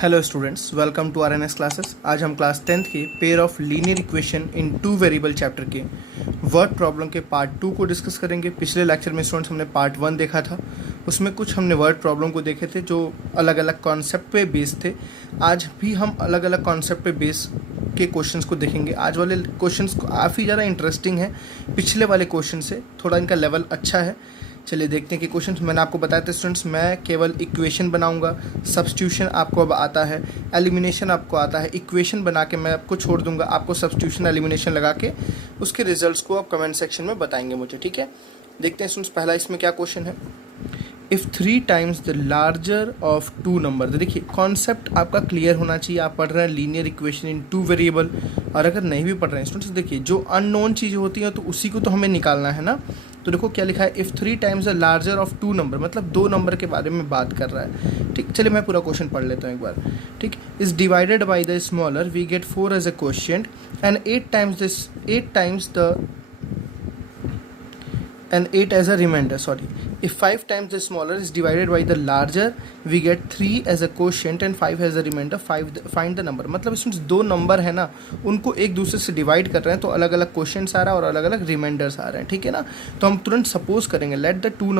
Hello students, welcome to RNS classes. आज हम class 10th के pair of linear equation in two variable chapter के word problem के part 2 को discuss करेंगे। पिछले लेक्चर में स्टूडेंट्स हमने पार्ट 1 देखा था, उसमें कुछ हमने वर्ड प्रॉब्लम को देखे थे जो अलग अलग कॉन्सेप्ट पे बेस्ड थे। आज भी हम अलग अलग कॉन्सेप्ट पे बेस के क्वेश्चंस को देखेंगे। आज वाले क्वेश्चंस काफ़ी ज़्यादा इंटरेस्टिंग है, पिछले वाले क्वेश्चन से थोड़ा इनका लेवल अच्छा है। चलिए देखते हैं कि क्वेश्चन मैंने आपको बताया था स्टूडेंट्स, मैं केवल इक्वेशन बनाऊंगा। सब्स्टिट्यूशन आपको अब आता है, एलिमिनेशन आपको आता है। इक्वेशन बना के मैं आपको छोड़ दूंगा, आपको सब्स्टिट्यूशन एलिमिनेशन लगा के उसके रिजल्ट्स को आप कमेंट सेक्शन में बताएंगे मुझे, ठीक है। देखते हैं स्टूडेंट्स, पहला इसमें क्या क्वेश्चन है। If 3 times the larger of two number. देखिए कॉन्सेप्ट आपका क्लियर होना चाहिए। आप पढ़ रहे हैं linear equation in two variable, और अगर नहीं भी पढ़ रहे हैं स्टूडेंट्स, देखिए जो अननोन चीज़ें होती हैं तो उसी को तो हमें निकालना है ना। तो देखो क्या लिखा है, if 3 times the larger of two number, मतलब दो नंबर के बारे में बात कर रहा है, ठीक। चलिए मैं पूरा क्वेश्चन पढ़ लेता हूँ एक बार, ठीक। Is divided by the smaller we get 4 as a quotient and 8 times the and 8 as a remainder. Sorry, if 5 times the smaller is divided by the larger we get 3 as a quotient and 5 as a remainder. Find the number। मतलब इसमें दो number है ना, उनको एक दूसरे से divide कर रहे हैं तो अलग अलग क्वेश्चंस आ रहा है और अलग अलग रिमाइंडर्स आ रहे हैं, ठीक है ना। तो हम तुरंत सपोज करेंगे, let the two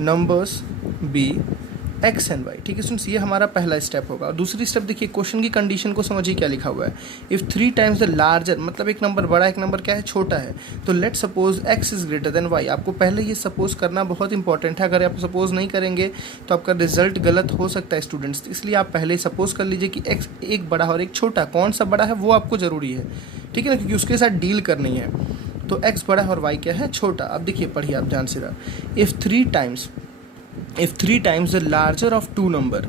numbers be x and Y, ठीक है स्टूडेंट्स। ये हमारा पहला स्टेप होगा। और दूसरी स्टेप देखिए, क्वेश्चन की कंडीशन को समझिए क्या लिखा हुआ है। इफ़ 3 टाइम्स द लार्जर, मतलब एक नंबर बड़ा एक नंबर क्या है, छोटा है। तो let suppose X is greater than Y. आपको पहले ये सपोज करना बहुत इंपॉर्टेंट है। अगर आप सपोज नहीं करेंगे तो आपका रिजल्ट गलत हो सकता है स्टूडेंट्स। इसलिए आप पहले सपोज कर लीजिए कि एक्स एक बड़ा और एक छोटा, कौन सा बड़ा है वो आपको ज़रूरी है, ठीक है ना, क्योंकि उसके साथ डील करनी है। तो एक्स बड़ा है और वाई क्या है, छोटा। अब देखिए पढ़िए आप ध्यान से रहा, if 3 times the larger of two number,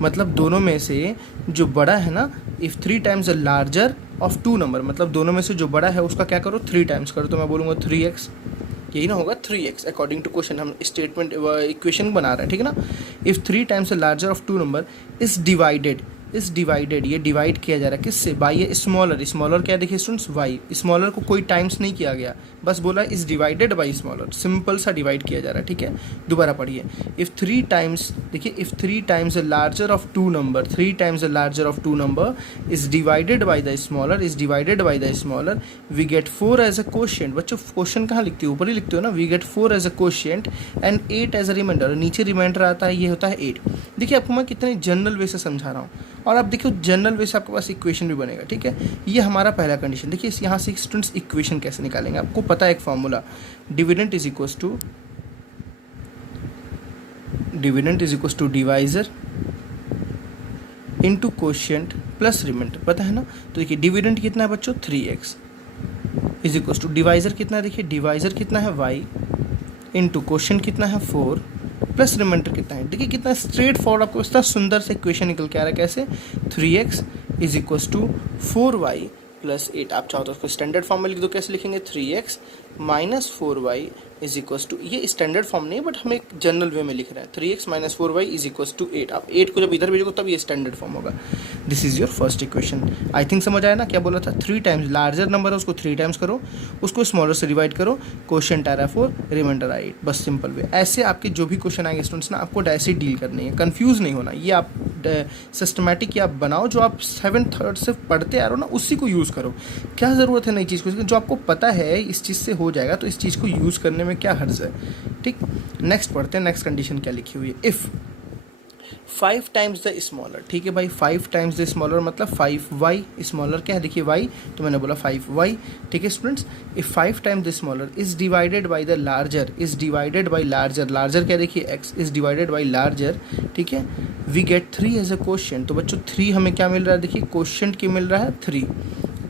मतलब दोनों में से जो बड़ा है ना, if 3 times the larger of two number, मतलब दोनों में से जो बड़ा है उसका क्या करो, 3 टाइम्स करो। तो मैं बोलूँगा 3x, यही ना होगा 3x अकॉर्डिंग टू क्वेश्चन। हम स्टेटमेंट इक्वेशन बना रहे हैं, ठीक है ना। If 3 times the larger of two number is divided, ये डिवाइड किया जा रहा है किससे, बाई ये स्मॉलर क्या है, देखिए स्टूडेंट्स वाई। स्मॉलर को कोई टाइम्स नहीं किया गया, बस बोला is divided by smaller, simple सा डिवाइड किया जा रहा है, ठीक है। दोबारा पढ़िए, इफ़ 3 टाइम्स, देखिए if 3 times the larger of two number, 3 times the larger of two number is divided by the smaller, we get 4 as a quotient. बच्चों क्वेश्चन कहाँ लिखते हो, ऊपर ही लिखते हो ना, we get 4 as a quotient and 8 as a reminder. नीचे रिमाइंडर आता है, ये होता है 8। देखिए आपको मैं कितने जनरल वे से समझा रहा हूँ, और अब देखिए जनरल वे से आपके पास इक्वेशन भी बनेगा, ठीक है। ये हमारा पहला कंडीशन। देखिए यहाँ से स्टूडेंट्स इक्वेशन कैसे निकालेंगे, आपको पता है एक formula, dividend is equals to divisor into quotient plus remainder, पता है ना। तो देखिए डिविडेंड कितना है बच्चों, 3x is equals to divisor कितना है, देखिए डिवाइजर कितना है y इनटू क्वोशिएंट कितना है 4 प्लस रिमाइंडर कितना है। देखिए कितना स्ट्रेट फॉरवर्ड आपको इतना सुंदर से इक्वेशन निकल के आ रहा है, कैसे, 3x is equals to 4y plus 8। आप चाहो तो उसको स्टैंडर्ड फॉर्म में लिख दो, कैसे लिखेंगे, 3x minus 4y is equals to, ये स्टैंडर्ड फॉर्म नहीं है बट हम एक जनरल वे में लिख रहे हैं, 3x minus 4y is equals to 8। आप 8 को जब इधर भेजोगे तब ये स्टैंडर्ड फॉर्म होगा। This is your first equation. I think समझ आया ना, क्या बोला था, 3 टाइम्स लार्जर नंबर है उसको 3 टाइम्स करो, उसको स्मॉलर से डिवाइड करो, क्वोशिएंट आ रहा है 4, रिमाइंडर आ 8, बस सिंपल वे। ऐसे आपके जो भी क्वेश्चन आएंगे स्टूडेंट्स ना, आपको ऐसे डील करनी है, कंफ्यूज नहीं होना। ये आप सिस्टमैटिक आप बनाओ, जो आप 7th 3rd से पढ़ते आ रहे हो ना उसी को यूज़ करो। क्या ज़रूरत है नई चीज़ को, जो आपको पता है इस चीज़ से हो जाएगा, तो इस चीज़ को यूज़ करने में क्या हर्ज है, ठीक। नेक्स्ट पढ़ते हैं, नेक्स्ट कंडीशन क्या लिखी हुई है। इफ़ 5 टाइम्स द स्मॉलर, ठीक है भाई, 5 टाइम्स द स्मॉलर मतलब 5y, स्मॉलर क्या है देखिए y, तो मैंने बोला 5y, ठीक है students. If 5 times the smaller is divided by the larger, larger क्या देखिए x is divided by larger, ठीक है, we get 3 as a quotient. तो बच्चों 3 हमें क्या मिल रहा है, देखिए क्वोशिएंट की मिल रहा है 3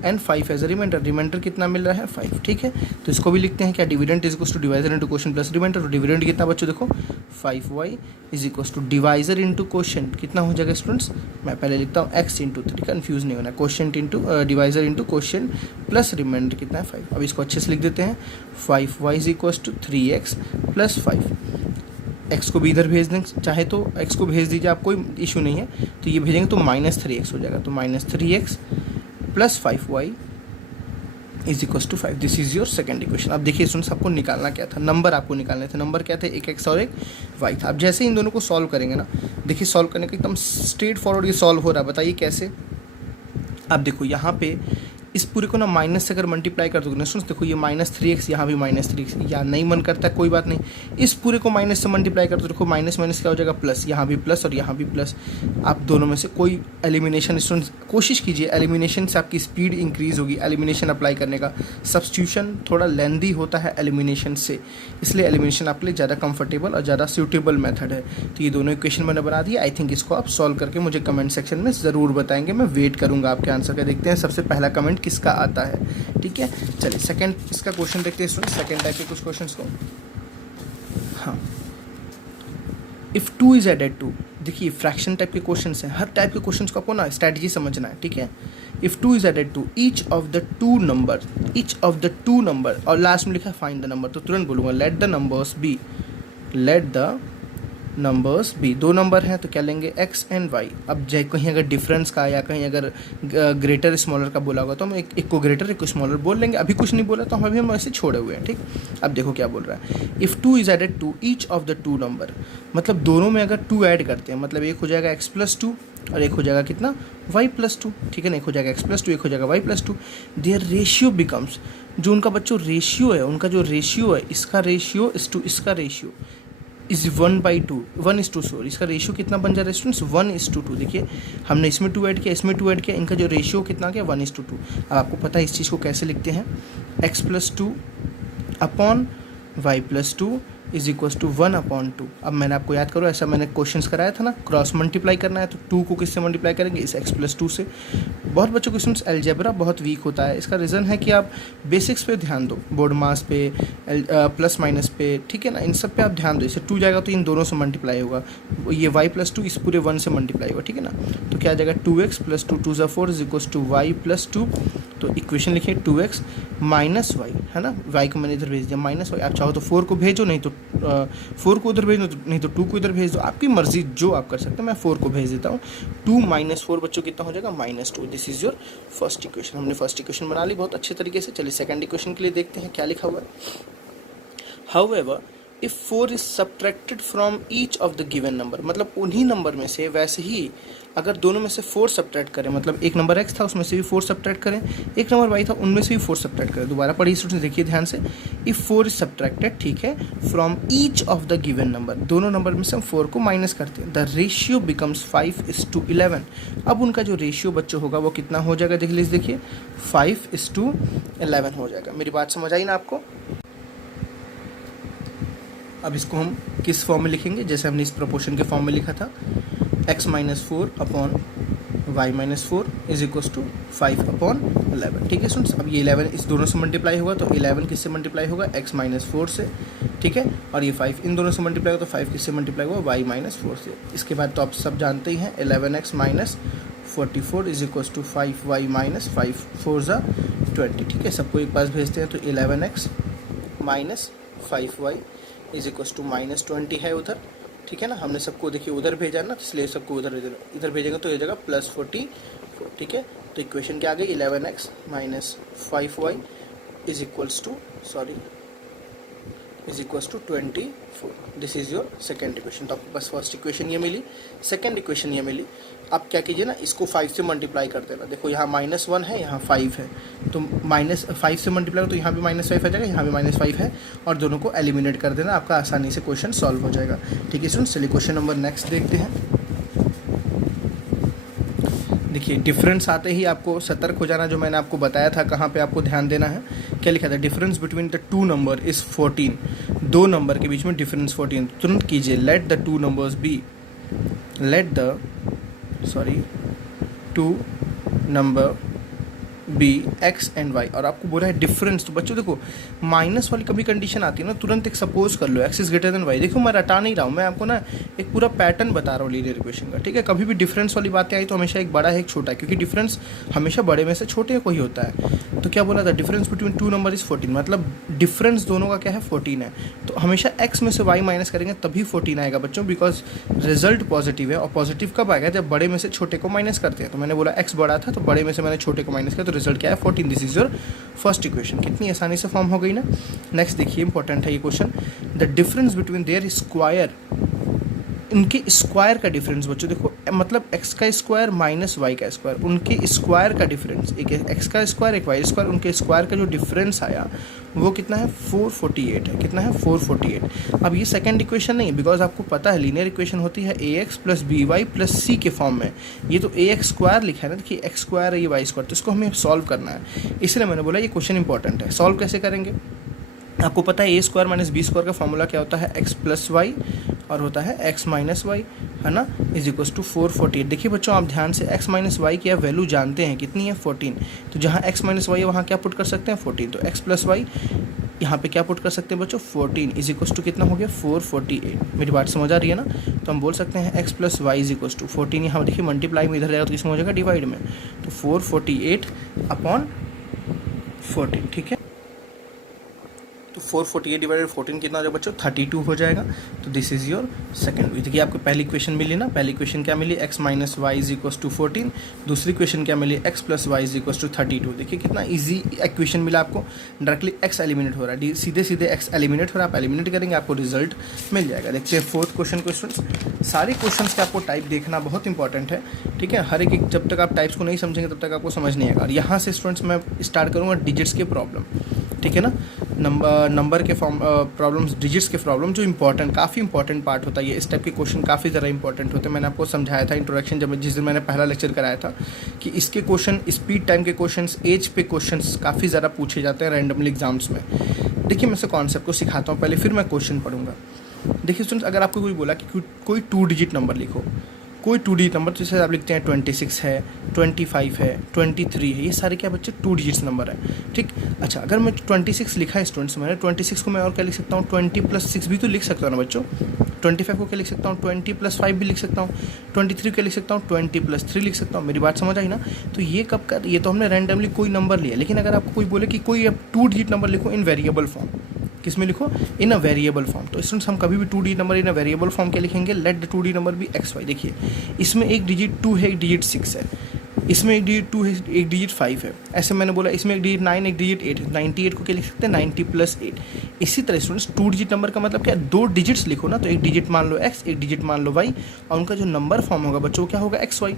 एंड 5 एज अ रिमाइंडर कितना मिल रहा है 5, ठीक है। तो इसको भी लिखते हैं क्या, dividend is equals to divisor into quotient plus remainder. तो डिविडेंड कितना बच्चों देखो 5y is equals to divisor into quotient कितना हो जाएगा स्टूडेंट्स, मैं पहले लिखता हूँ x इंटू 3, कन्फ्यूज नहीं होना, quotient into divisor into quotient plus remainder कितना है 5। अब इसको अच्छे से लिख देते हैं, 5y is equals to 3x plus 5। x को भी इधर भेज दें, चाहे तो x को भेज दीजिए, आप कोई इशू नहीं है। तो ये भेजेंगे तो -3x हो जाएगा, तो -3x plus 5y is equal to 5। This is your second equation. अब देखिए स्टूडेंट्स, आपको निकालना क्या था, नंबर आपको निकालने थे। नंबर क्या थे, एक एक्स और एक वाई था। अब जैसे इन दोनों को सॉल्व करेंगे ना, देखिए सॉल्व करने का एकदम स्ट्रेट फॉरवर्ड ये सॉल्व हो रहा है। बताइए कैसे। अब देखो यहाँ पे इस पूरे को ना माइनस से अगर मल्टीप्लाई कर दोगे ना स्टूडेंट्स, देखो ये -3x, यहाँ भी -3x, या नहीं मन करता है कोई बात नहीं, इस पूरे को माइनस से मल्टीप्लाई कर दो, देखो माइनस माइनस क्या हो जाएगा प्लस, यहाँ भी प्लस और यहाँ भी प्लस। आप दोनों में से कोई एलिमिनेशन स्टूडेंट्स कोशिश कीजिए, एलिमिनेशन से आपकी स्पीड इंक्रीज होगी एलिमिनेशन अप्लाई करने का। सब्स्टिट्यूशन थोड़ा लेंदी होता है एलिमिनेशन से, इसलिए एलिमिनेशन आपके लिए ज़्यादा कंफर्टेबल और ज़्यादा सूटेबल मेथड है। तो ये दोनों इक्वेशन मैंने बना दिया। आई थिंक इसको आप सॉल्व करके मुझे कमेंट सेक्शन में ज़रूर बताएंगे, मैं वेट करूँगा आपके आंसर का। देखते हैं सबसे पहला कमेंट किसका आता है, ठीक है। चलिए सेकंड इसका क्वेश्चन देखते हैं स्टूडेंट, सेकंड टाइप के कुछ क्वेश्चंस को। हाँ, इफ़ 2 इज एडेड टू, देखिए फ्रैक्शन टाइप के क्वेश्चंस हैं, हर टाइप के क्वेश्चंस को आपको ना स्ट्रैटेजी समझना है, ठीक है। If 2 is added to each of the two number, और लास्ट में लिखा है फाइंड द नंबर, तो तुरंत बोलूँगा लेट द नंबर्स बी। दो नंबर हैं तो क्या लेंगे, एक्स एंड वाई। अब जय कहीं अगर डिफरेंस का या कहीं अगर ग्रेटर स्मॉलर का बोला होगा तो हम एक को ग्रेटर एक को स्मॉलर बोल लेंगे। अभी कुछ नहीं बोला तो हम ऐसे छोड़े हुए हैं, ठीक। अब देखो क्या बोल रहा है, if 2 is added to each of the two number, मतलब दोनों में अगर 2 ऐड करते हैं, मतलब एक हो जाएगा x+2 और एक हो जाएगा कितना y+2, ठीक है ना। एक हो जाएगा x+2, एक हो जाएगा y+2। देयर रेशियो बिकम्स, जो उनका बच्चों रेशियो है, उनका जो रेशियो है, इसका रेशियो इस टू इसका रेशियो इज 1/2 सॉरी, इसका रेशियो कितना बन जा रहा है स्टूडेंट्स, 1:2। देखिए हमने इसमें 2 ऐड किया, इसमें 2 ऐड किया, इनका जो रेशियो कितना आ गया 1:2। अब आपको पता है इस चीज़ को कैसे लिखते हैं, x+2 upon y+2 is equal to 1/2। अब मैंने आपको याद करो, ऐसा मैंने क्वेश्चंस कराया था ना, क्रॉस मल्टीप्लाई करना है तो 2 को किससे मल्टीप्लाई करेंगे, इस x+2 से। बहुत बच्चों को स्टूडेंट्स अलजेब्रा बहुत वीक होता है, इसका रीज़न है कि आप बेसिक्स पे ध्यान दो, बोर्ड मास पे, प्लस माइनस पे, ठीक है ना, इन सब पे आप ध्यान दो। इससे 2 जाएगा तो इन दोनों से मल्टीप्लाई होगा, ये y+2 इस पूरे 1 से मल्टीप्लाई होगा, ठीक है ना। तो क्या आ जाएगा 2x + 2 2 = 4 is equal to y+2। तो इक्वेशन लिखिए 2x माइनस वाई, है ना, y को मैंने इधर भेज दिया -y। आप चाहो तो 4 को भेजो, नहीं तो 4 को उधर भेज दो, नहीं तो 2 को इधर भेज दो, आपकी मर्जी, जो आप कर सकते हैं। मैं 4 को भेज देता हूँ। 2 - 4 बच्चों कितना हो जाएगा -2। This is your first equation. हमने फर्स्ट इक्वेशन बना ली बहुत अच्छे तरीके से। चलिए सेकंड इक्वेशन के लिए देखते हैं क्या लिखा हुआ है। However if 4 is subtracted from each of the given number, मतलब उन्हीं नंबर में से वैसे ही अगर दोनों में से 4 सब्ट्रैक्ट करें, मतलब एक नंबर x था उसमें से भी 4 सब्ट्रैक्ट करें, एक नंबर y था उनमें से भी 4 सब्ट्रैक्ट करें। दोबारा पढ़िए स्टूडेंट्स, देखिए ध्यान से। इफ़ 4 इज सब्ट्रैक्टेड, ठीक है, from each of the given number, दोनों नंबर में से हम 4 को माइनस करते हैं, द रेशियो बिकम्स 5:11। अब उनका जो रेशियो बच्चों होगा वो कितना हो जाएगा, देख लीजिए, देखिए 5:11 हो जाएगा। मेरी बात समझ आई ना आपको। अब इसको हम किस फॉर्म में लिखेंगे, जैसे हमने इस प्रोपोर्शन के फॉर्म में लिखा था, x - 4 upon y - 4 is equal to 5/11, ठीक है स्टूडेंट्स। अब ये 11 इस दोनों से मल्टीप्लाई होगा तो 11 किससे मल्टीप्लाई होगा, x - 4 से, ठीक है। और ये 5 इन दोनों से मल्टीप्लाई होगा तो 5 किससे मल्टीप्लाई होगा, y - 4 से। इसके बाद तो आप सब जानते ही हैं, 11x - 44 is equal to 5y - 5 4 = 20, ठीक है। सबको एक पास भेजते हैं तो 11x - 5y is equal to -20 है उधर, ठीक है ना। हमने सबको देखिए उधर भेजा ना, इसलिए सबको इधर भेजेंगे तो ये जगह +44, ठीक है। तो इक्वेशन क्या आ गई, 11x - 5y is equals to 24। This is your second equation. तो आपको बस फर्स्ट इक्वेशन ये मिली, सेकेंड इक्वेशन ये मिली। अब क्या कीजिए ना, इसको 5 से मल्टीप्लाई कर देना। देखो यहाँ -1 है, यहाँ 5 है, तो -5 से मल्टीप्लाई तो यहाँ भी -5 आ जाएगा, यहाँ भी -5 है, और दोनों को एलिमिनेट कर देना, आपका आसानी से क्वेश्चन सॉल्व हो जाएगा, ठीक है स्टूडेंट्स। चलिए क्वेश्चन नंबर नेक्स्ट देखते हैं। देखिए डिफरेंस आते ही आपको सतर्क हो जाना, जो मैंने आपको बताया था कहाँ पे आपको ध्यान देना है। क्या लिखा था, difference between the two number is 14। दो नंबर के बीच में डिफरेंस 14। तुरंत कीजिए, let the two number be x and y, और आपको बोला है डिफरेंस। तो बच्चों देखो माइनस वाली कभी कंडीशन आती है ना, तुरंत एक सपोज कर लो X is greater than Y. देखो मैं रटा नहीं रहा हूँ, मैं आपको ना एक पूरा पैटर्न बता रहा हूँ लीनियर इक्वेशन का, ठीक है। कभी भी डिफरेंस वाली बातें आई तो हमेशा एक बड़ा है एक छोटा है, क्योंकि डिफरेंस हमेशा बड़े में से छोटे को ही होता है। तो क्या बोला था, difference between two number is 14, मतलब डिफरेंस दोनों का क्या है 14 है। तो हमेशा एक्स में से वाई माइनस करेंगे तभी 14 आएगा बच्चों, बिकॉज रिजल्ट पॉजिटिव है। और पॉजिटिव कब आएगा, जब बड़े में से छोटे को माइनस करते हैं। तो मैंने बोला एक्स बड़ा था तो बड़े में से मैंने छोटे को माइनस किया तो रिजल्ट क्या है 14, this is your first equation. कितनी आसानी से फॉर्म हो गई ना। नेक्स्ट देखिए इंपॉर्टेंट है ये question, the difference between their square, उनके स्क्वायर का डिफरेंस बच्चों देखो, मतलब एक्स का स्क्वायर माइनस वाई का स्क्वायर, उनके स्क्वायर का डिफरेंस, एक एक्स का स्क्वायर एक वाई स्क्वायर, उनके स्क्वायर का जो डिफरेंस आया वो कितना है 448 है। कितना है 448। अब ये सेकंड इक्वेशन नहीं, बिकॉज आपको पता है लीनियर इक्वेशन होती है A X plus B Y plus C के फॉर्म में। ये तो ए एक्स स्क्वायर लिखा है ना, देखिए एक्स स्क्वायर है ये वाई स्क्वायर, तो इसको हमें सॉल्व करना है, इसलिए मैंने बोला ये क्वेश्चन इंपॉर्टेंट है। सॉल्व कैसे करेंगे, आपको पता है ए स्क्वायर माइनस बी स्क्वायर का फॉर्मूला क्या होता है, एक्स प्लस वाई और होता है एक्स माइनस वाई, है ना, इज इक्वल्स टू 448। देखिए बच्चों आप ध्यान से एक्स माइनस वाई की वैल्यू जानते हैं कितनी है 14, तो जहाँ एक्स माइनस वाई है वहाँ क्या पुट कर सकते हैं 14, तो एक्स प्लस वाई यहाँ पे क्या पुट कर सकते हैं बच्चों 14 इज इक्वल्स टू कितना हो गया 448। मेरी बात समझ आ रही है ना, तो हम बोल सकते हैं x plus y is equals to 14, यहाँ देखिए मल्टीप्लाई में इधर जाएगा तो किसमें हो जाएगा डिवाइड में, तो 448 अपॉन 14, ठीक है। तो 448 डिवाइडेड 14 कितना हो जाएगा बच्चों 32 हो जाएगा। तो दिस इज योर सेकंड। देखिए आपको पहली इक्वेशन मिली ना, पहली इक्वेशन क्या मिली x minus y is equals to 14, दूसरी इक्वेशन क्या मिली x plus y is equals to 32। देखिए कितना इजी इक्वेशन मिला आपको, डायरेक्टली x एलिमिनेट हो रहा है, सीधे सीधे x एलिमिनेट हो रहा है, आप एलिमिनेट करेंगे आपको रिजल्ट मिल जाएगा। देखते हैं फोर्थ क्वेश्चन। सारे क्वेश्चन के आपको टाइप देखना बहुत इंपॉर्टेंट है, ठीक है। हर एक जब तक आप टाइप्स को नहीं समझेंगे तब तक आपको समझ नहीं आएगा। और यहाँ से स्टूडेंट्स मैं स्टार्ट करूँगा डिजिट्स के प्रॉब्लम, ठीक है ना, नंबर के फॉर्म प्रॉब्लम्स, डिजिट्स के प्रॉब्लम जो इंपॉर्टेंट, काफ़ी इंपॉर्टेंट पार्ट होता है ये। इस टाइप के क्वेश्चन काफ़ी ज़्यादा इंपॉर्टेंट होते हैं। मैंने आपको समझाया था इंट्रोडक्शन जब जिस दिन मैंने पहला लेक्चर कराया था कि इसके क्वेश्चन स्पीड टाइम के क्वेश्चंस, एज पे क्वेश्चंस काफ़ी ज़्यादा पूछे जाते हैं रैंडमली एग्जाम्स में। देखिए मैं से कॉन्सेप्ट को सिखाता हूँ पहले, फिर मैं क्वेश्चन पढ़ूंगा। देखिए स्टूडेंट्स अगर आपको कोई बोला कि कोई 2 डिजिट नंबर लिखो, कोई 2 डिजिट नंबर, जैसे आप लिखते हैं 26 है, 25 है, 23 है, ये सारे क्या बच्चे 2 डिजिट्स नंबर है, ठीक। अच्छा अगर मैं 26 लिखा है स्टूडेंट्स, मैंने 26 को मैं और क्या लिख सकता हूँ 20 प्लस 6 भी तो लिख सकता हूँ ना बच्चों। 25 को क्या लिख सकता हूँ 20 प्लस 5 भी लिख सकता हूँ, 23 को लिख सकता हूँ 20 प्लस 3 लिख सकता हूँ। मेरी बात समझ आई ना। तो ये कब कर, ये तो हमने रैंडमली कोई नंबर लिया, लेकिन अगर आपको कोई बोले कि कोई अब 2 डिजिट नंबर लिखो इन वेरिएबल फॉर्म, किस में लिखो इन अ वेरिएबल फॉर्म, तो स्टूडेंट्स हम कभी भी 2 digit number in a variable form क्या लिखेंगे, लेट द 2 डिजिट नंबर भी एक्स वाई। देखिए इसमें एक डिजिट 2 है, एक डिजिट 6 है, इसमें एक डिजिट 2 है, एक डिजिट 5 है, ऐसे मैंने बोला इसमें एक डिजिट 9, एक डिजिट 8 है, 98 को क्या लिख सकते हैं 90 प्लस 8। इसी तरह स्टूडेंट्स 2 डिजिट नंबर का मतलब क्या, 2 डिजिट्स लिखो ना, तो एक डिजिट मान लो x, एक डिजिट मान लो y, और उनका जो नंबर फॉर्म होगा बच्चों क्या होगा एक्स वाई।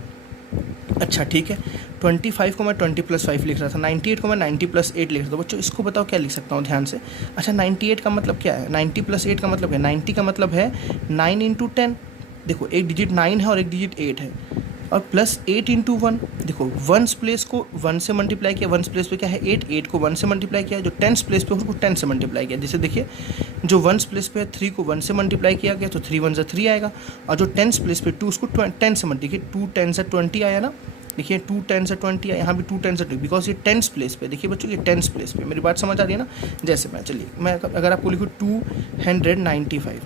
अच्छा ठीक है, 25 को मैं 20 प्लस 5 लिख रहा था, 98 को मैं 90 प्लस 8 लिख रहा था। बच्चों इसको बताओ क्या लिख सकता हूँ ध्यान से। अच्छा 98 का मतलब क्या है, 90 प्लस 8 का मतलब है 90 का मतलब है 9 इंटू 10। देखो एक डिजिट 9 है और एक डिजिट 8 है, और प्लस 8 इंटू 1। देखो वंस प्लेस को 1 से मल्टीप्लाई किया, वंस प्लेस पे क्या है 8, 8 को 1 से मल्टीप्लाई किया, जो टेंस प्लेस पे उसको 10 से मल्टीप्लाई किया। जैसे देखिए जो वंस प्लेस पे है 3 को 1 से मल्टीप्लाई किया गया तो 3 1 से 3 आएगा, और जो टेंस प्लेस पे 2 उसको 10 से मल्टीप्लाई, 2 10 से 20 आया ना। देखिए 2 10 से 20 आया, यहाँ भी 2 10 से 20, बिकॉज ये टेंस प्लेस पे। देखिए बच्चों ये टेंस प्लेस पे, मेरी बात समझ आ रही है ना। जैसे मैं चलिए मैं अगर आपको लिखूँ 295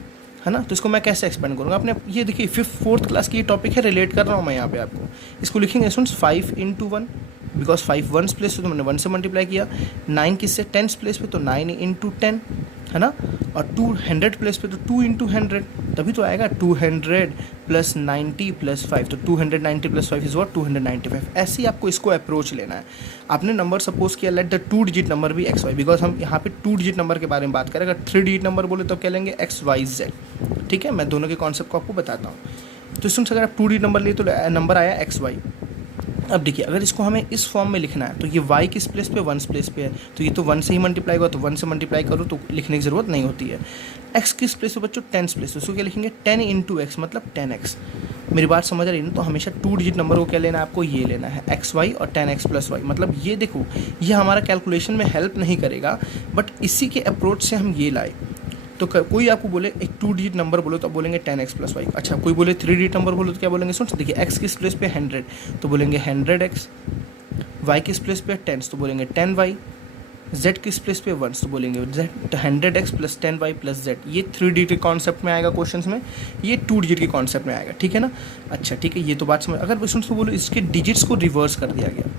है ना, तो इसको मैं कैसे एक्सपेंड करूँगा अपने, ये देखिए 4th क्लास की ये टॉपिक है, रिलेट कर रहा हूँ मैं यहाँ पे आपको। इसको लिखेंगे स्टूडेंट्स 5 इंटू 1, बिकॉज 5 1 प्लेस पे तो मैंने 1 से मल्टीप्लाई किया, 9 किससे 10 प्लेस पे तो 9 इंटू 10 है ना, और 200 प्लेस पे तो 2 इंटू 100, तभी तो आएगा 200 प्लस 90 प्लस 5, तो 290 प्लस 5 इज़ व्हाट 295। ऐसे ही आपको इसको अप्रोच लेना है। आपने नंबर सपोज किया लेट द 2 डिजिट नंबर भी एक्स वाई, बिकॉज हम यहाँ पे 2 डिजिट नंबर के बारे में बात करें। अगर 3 डिजिट नंबर बोले तो क्या लेंगे एक्स वाई जेड, ठीक है। मैं दोनों के कॉन्सेप्ट को आपको बताता हूँ। तो इसमें अगर आप 2 डिजिट नंबर लिए तो नंबर आया एक्स वाई। अब देखिए अगर इसको हमें इस फॉर्म में लिखना है तो ये y किस प्लेस पे 1 प्लेस पे है, तो ये तो 1 से ही मल्टीप्लाई होगा, तो 1 से मल्टीप्लाई करो तो लिखने की ज़रूरत नहीं होती है। x किस प्लेस पे बच्चों 10 प्लेस, तो उसको क्या लिखेंगे 10 इंटू एक्स मतलब 10x। मेरी बात समझ रही है ना। तो हमेशा 2 डिजिट नंबर को क्या लेना है आपको, ये लेना है एक्स वाई और 10x प्लस वाई। मतलब ये देखो ये हमारा कैलकुलेशन में हेल्प नहीं करेगा, बट इसी के अप्रोच से हम ये लाए। तो कोई आपको बोले एक 2 डिजिट नंबर बोलो तो आप बोलेंगे 10x प्लस वाई। अच्छा कोई बोले 3 डिजिट नंबर बोलो तो क्या बोलेंगे, सुन देखिए x किस प्लेस पे 100 तो बोलेंगे 100x, y किस प्लेस पे 10 तो बोलेंगे 10y, z किस प्लेस पे 1 तो बोलेंगे z 100x plus 10y plus z। ये 3 डिजिट के कॉन्सेप्ट में आएगा क्वेश्चंस में, ये 2 डिजिट के कॉन्सेप्ट में आएगा, ठीक है ना। अच्छा ठीक है, ये तो बात समझ। अगर स्टूडेंट्स को बोलो इसके डिजिट्स को रिवर्स कर दिया गया,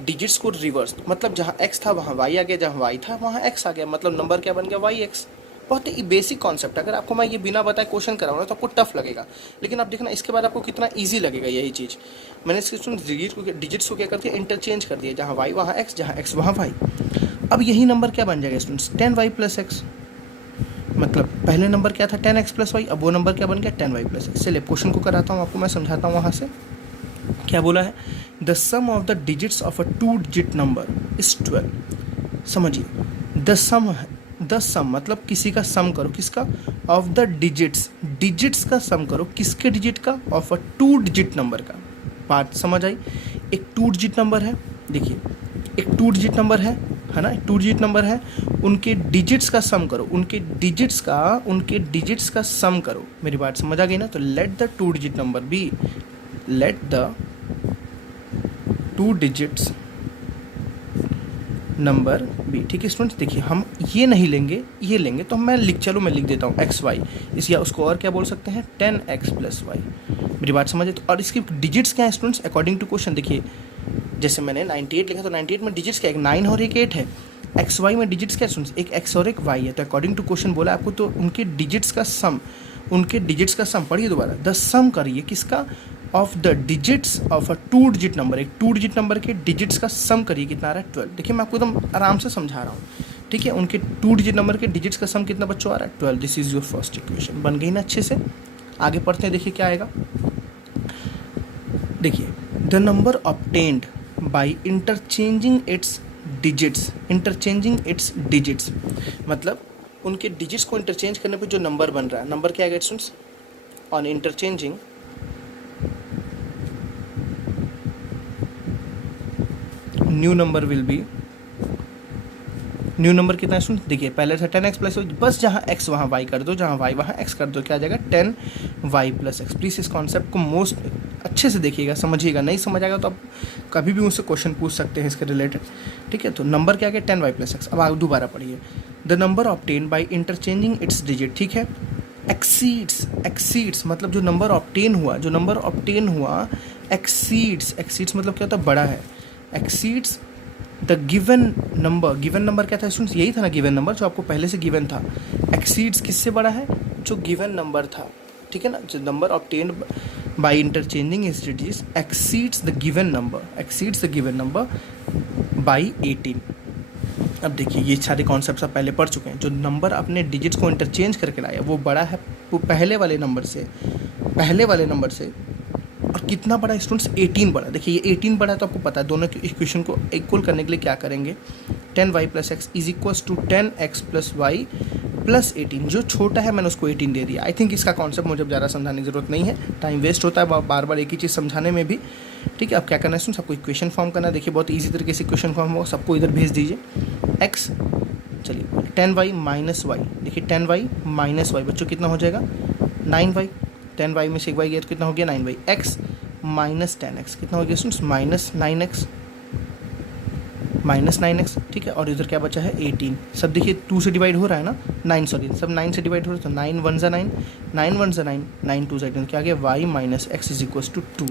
डिजिट्स को रिवर्स मतलब जहाँ x था वहाँ y आ गया, जहाँ y था वहाँ x आ गया, मतलब नंबर क्या बन गया yx। बहुत ही बेसिक कॉन्सेप्ट है। अगर आपको मैं ये बिना बताए क्वेश्चन कराऊँ ना तो आपको टफ लगेगा, लेकिन आप देखना इसके बाद आपको कितना ईजी लगेगा। यही चीज़ मैंने इसके डिजिट्स को क्या कर दिया, इंटरचेंज कर दिया, जहाँ वाई वहाँ एक्स, जहाँ एक्स वहाँ वाई। अब यही नंबर क्या बन जाएगा स्टूडेंट्स, 10y प्लस एक्स। मतलब पहले नंबर क्या था 10x प्लस वाई, अब वो नंबर क्या बन गया 10y प्लस एक्स। चलिए क्वेश्चन को कराता हूँ आपको, मैं समझाता हूँ वहाँ से क्या बोला है। The sum of the digits of a 2 digit number is 12। समझिए, द सम है, द सम मतलब किसी का सम करो, किसका, ऑफ द डिजिट्स, डिजिट्स का सम करो, किसके डिजिट का, ऑफ अ 2 डिजिट नंबर का। बात समझ आई। एक 2 डिजिट नंबर है, देखिए एक 2 डिजिट नंबर है ना, एक 2 डिजिट नंबर है, उनके डिजिट्स का सम करो, उनके डिजिट्स का सम करो। मेरी बात समझ आ गई ना। तो let the 2 digit number B, let the 2 digits number be. ठीक है स्टूडेंट्स, देखिए हम ये नहीं लेंगे, ये लेंगे, तो मैं लिख देता हूँ एक्स वाई, इस या उसको और क्या बोल सकते हैं 10x प्लस वाई। मेरी बात समझे। तो और इसकी डिजिट्स क्या है स्टूडेंट्स, अकॉर्डिंग टू क्वेश्चन। देखिए जैसे मैंने 98 लिखा तो 98 में डिजिट्स क्या है, एक 9 और एक 8 है। एक्स वाई में डिजिट्स क्या है स्टूडेंट्स, एक एक्स और एक वाई है। तो अकॉर्डिंग टू क्वेश्चन बोला आपको, तो उनके डिजिट्स का सम, पढ़िए दोबारा, द सम करिए किसका, of the digits of a 2 digit number, एक 2 डिजिट नंबर के डिजिट्स का सम करिए, कितना आ रहा है 12। देखिए मैं आपको एकदम आराम से समझा रहा हूँ, ठीक है। उनके 2 डिजिट नंबर के डिजिट्स का सम कितना बच्चों आ रहा है 12। This is your first equation. बन गई ना अच्छे से। आगे पढ़ते हैं, देखिए क्या आएगा। देखिए the number obtained by interchanging it's digits, मतलब उनके डिजिट्स को इंटरचेंज करने पे जो नंबर बन रहा है, नंबर क्या आएगा students, on interchanging new number will be, new number कितना है सुन, देखिए पहले था 10x प्लस, बस जहाँ x वहाँ y कर दो, जहाँ y वहाँ x कर दो, क्या आ जाएगा 10y प्लस एक्स। प्लीज़ इस कॉन्सेप्ट को मोस्ट अच्छे से देखिएगा, समझिएगा। नहीं समझ आएगा तो आप कभी भी मुझसे क्वेश्चन पूछ सकते हैं इसके रिलेटेड, ठीक है। तो नंबर क्या है 10y प्लस एक्स। अब आप दोबारा पढ़िए, the number obtain by interchanging it's digit, ठीक है। एक्सीड्स मतलब जो नंबर ऑब्टेन हुआ, एक्सीड्स मतलब क्या होता है, बड़ा है। एक्सीड्स द गिवन नंबर क्या था स्टूडेंट्स, यही था ना गिवन नंबर जो आपको पहले से गिवन था। एक्सीड्स किससे बड़ा है, जो गिवन नंबर था, ठीक है ना। जो number obtained by interchanging it's digits exceeds the given number by 18। अब देखिए ये सारे कॉन्सेप्ट्स आप पहले पढ़ चुके हैं। जो नंबर अपने डिजिट्स को इंटरचेंज करके लाया वो बड़ा है वो पहले वाले नंबर से, और कितना बड़ा स्टूडेंट्स 18 बड़ा। देखिए ये 18 बड़ा है तो आपको पता है दोनों की इक्वेशन को इक्वल करने के लिए क्या करेंगे, 10y plus x is equals to 10x plus y plus 18। जो छोटा है मैंने उसको 18 दे दिया। आई थिंक इसका कॉन्सेप्ट मुझे ज़्यादा समझाने की जरूरत नहीं है, टाइम वेस्ट होता है बार बार एक ही चीज़ समझाने में भी, ठीक है। अब क्या करना है स्टूडेंट्स, सबको इक्वेशन फॉर्म करना है। देखिए बहुत ईजी तरीके से इक्वेशन फॉर्म होगा, सबको इधर भेज दीजिए। x चलिए 10y माइनस वाई, देखिए 10y माइनस वाई बच्चों कितना हो जाएगा 9y, 10y में से एक y गया तो कितना हो गया 9y, x माइनस 10x कितना हो गया स्टूडेंट्स माइनस 9x, ठीक है। और इधर क्या बचा है 18। सब देखिए 2 से डिवाइड हो रहा है ना, 9 सॉरी सब 9 से डिवाइड हो रहा है, तो 9 1 ज़ा 9, 9 1 ज़ा 9, 9 2 ज़ा 18, क्या आ गया y minus x is equals to 2।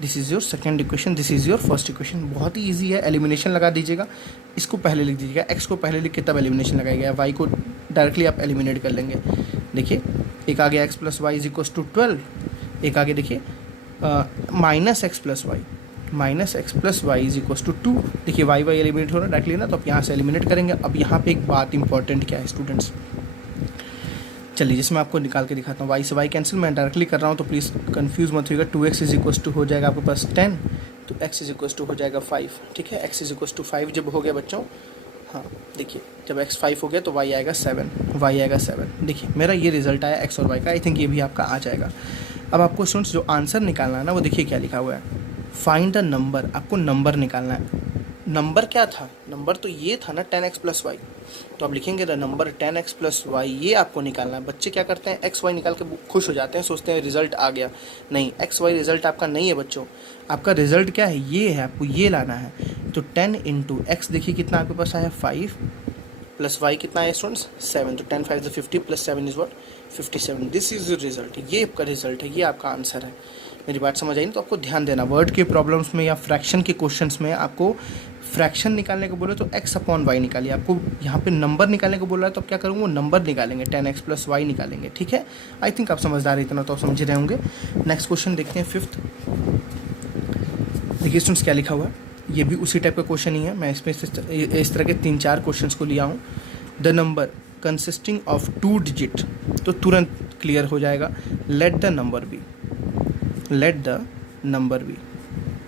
This is your second equation, this is your first equation. बहुत ही ईजी है, एलिमिनेशन लगा दीजिएगा। इसको पहले लिख दीजिएगा, x को पहले लिख के तब एलिमिनेशन लगाएगा, y को डायरेक्टली आप एलिमिनेट कर लेंगे। देखिए एक आ गया x plus y is equals to 12, एक आगे देखिए minus x plus y is equals to 2। देखिए वाई एलिमिनेट हो रहा है डायरेक्टली ना, तो आप यहाँ से एलिमिनेट करेंगे। अब यहाँ पे एक बात इंपॉर्टेंट क्या है स्टूडेंट्स, चलिए जिसमें आपको निकाल के दिखाता हूँ। वाई से वाई कैंसिल, मैं डायरेक्टली कर रहा हूँ तो प्लीज़ कंफ्यूज मत होइएगा। 2x इज इक्वल्स टू हो जाएगा आपके पास 10, तो x इज इक्वल्स टू हो जाएगा 5, ठीक है। x इज इक्वल्स टू 5 जब हो गया बच्चों, हाँ देखिए जब x 5 हो गया तो y आएगा 7। देखिए मेरा ये रिजल्ट आया x और y का। आई थिंक ये भी आपका आ जाएगा। अब आपको स्टूडेंट्स जो आंसर निकालना है ना, वो देखिए क्या लिखा हुआ है, फाइंड द नंबर। आपको नंबर निकालना है। नंबर क्या था, नंबर तो ये था ना 10x प्लस वाई, तो आप लिखेंगे the number 10x plus Y, ये आपको निकालना है। बच्चे क्या करते हैं x y निकाल के खुश हो जाते हैं, सोचते हैं रिजल्ट आ गया। नहीं, x y रिजल्ट आपका नहीं है बच्चों, आपका रिजल्ट क्या है, ये है, आपको ये लाना है। तो 10 इंटू एक्स देखिए कितना आपके पास आया 5 प्लस वाई कितना है स्टूडेंट्स 7, तो 10 5 50 plus 7 is what 57। This is your result, ये आपका रिजल्ट है, ये आपका आंसर है। मेरी बात समझ आई ना, तो आपको ध्यान देना वर्ड के प्रॉब्लम्स में या फ्रैक्शन के क्वेश्चंस में आपको फ्रैक्शन निकालने को बोले तो x अपॉन वाई निकालिए। आपको यहाँ पे नंबर निकालने को बोल रहा है तो आप क्या करूँगा, नंबर निकालेंगे, 10x प्लस वाई निकालेंगे। ठीक है, आई थिंक आप समझदार, इतना तो समझ रहे होंगे। नेक्स्ट क्वेश्चन देखते हैं, 5th। देखिए स्टूडेंट्स क्या लिखा हुआ है, ये भी उसी टाइप का क्वेश्चन ही है। मैं इसमें इस तरह के 3-4 क्वेश्चन को लिया हूँ। The number consisting of 2 digit, तो तुरंत क्लियर हो जाएगा। Let the number B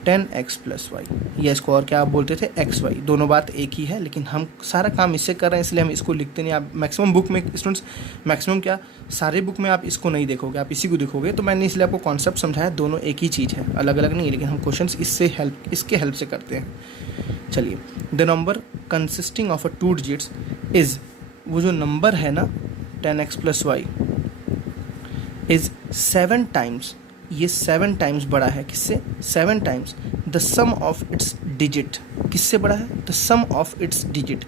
10x plus y, या इसको और क्या आप बोलते थे, एक्स वाई, दोनों बात एक ही है, लेकिन हम सारा काम इससे कर रहे हैं इसलिए हम इसको लिखते नहीं। आप मैक्सिमम बुक में स्टूडेंट्स, मैक्सिमम क्या सारे बुक में आप इसको नहीं देखोगे, आप इसी को देखोगे। तो मैंने इसलिए आपको कॉन्सेप्ट समझाया, दोनों एक ही चीज़ है, अलग अलग नहीं है, लेकिन हम क्वेश्चंस इसके हेल्प से करते हैं। चलिए, the number consisting of a 2 digits is, वो जो नंबर है ना 10x plus Y is 7 times, ये 7 टाइम्स बड़ा है किससे, 7 times the sum of its digit, किससे बड़ा है, the sum of its digit.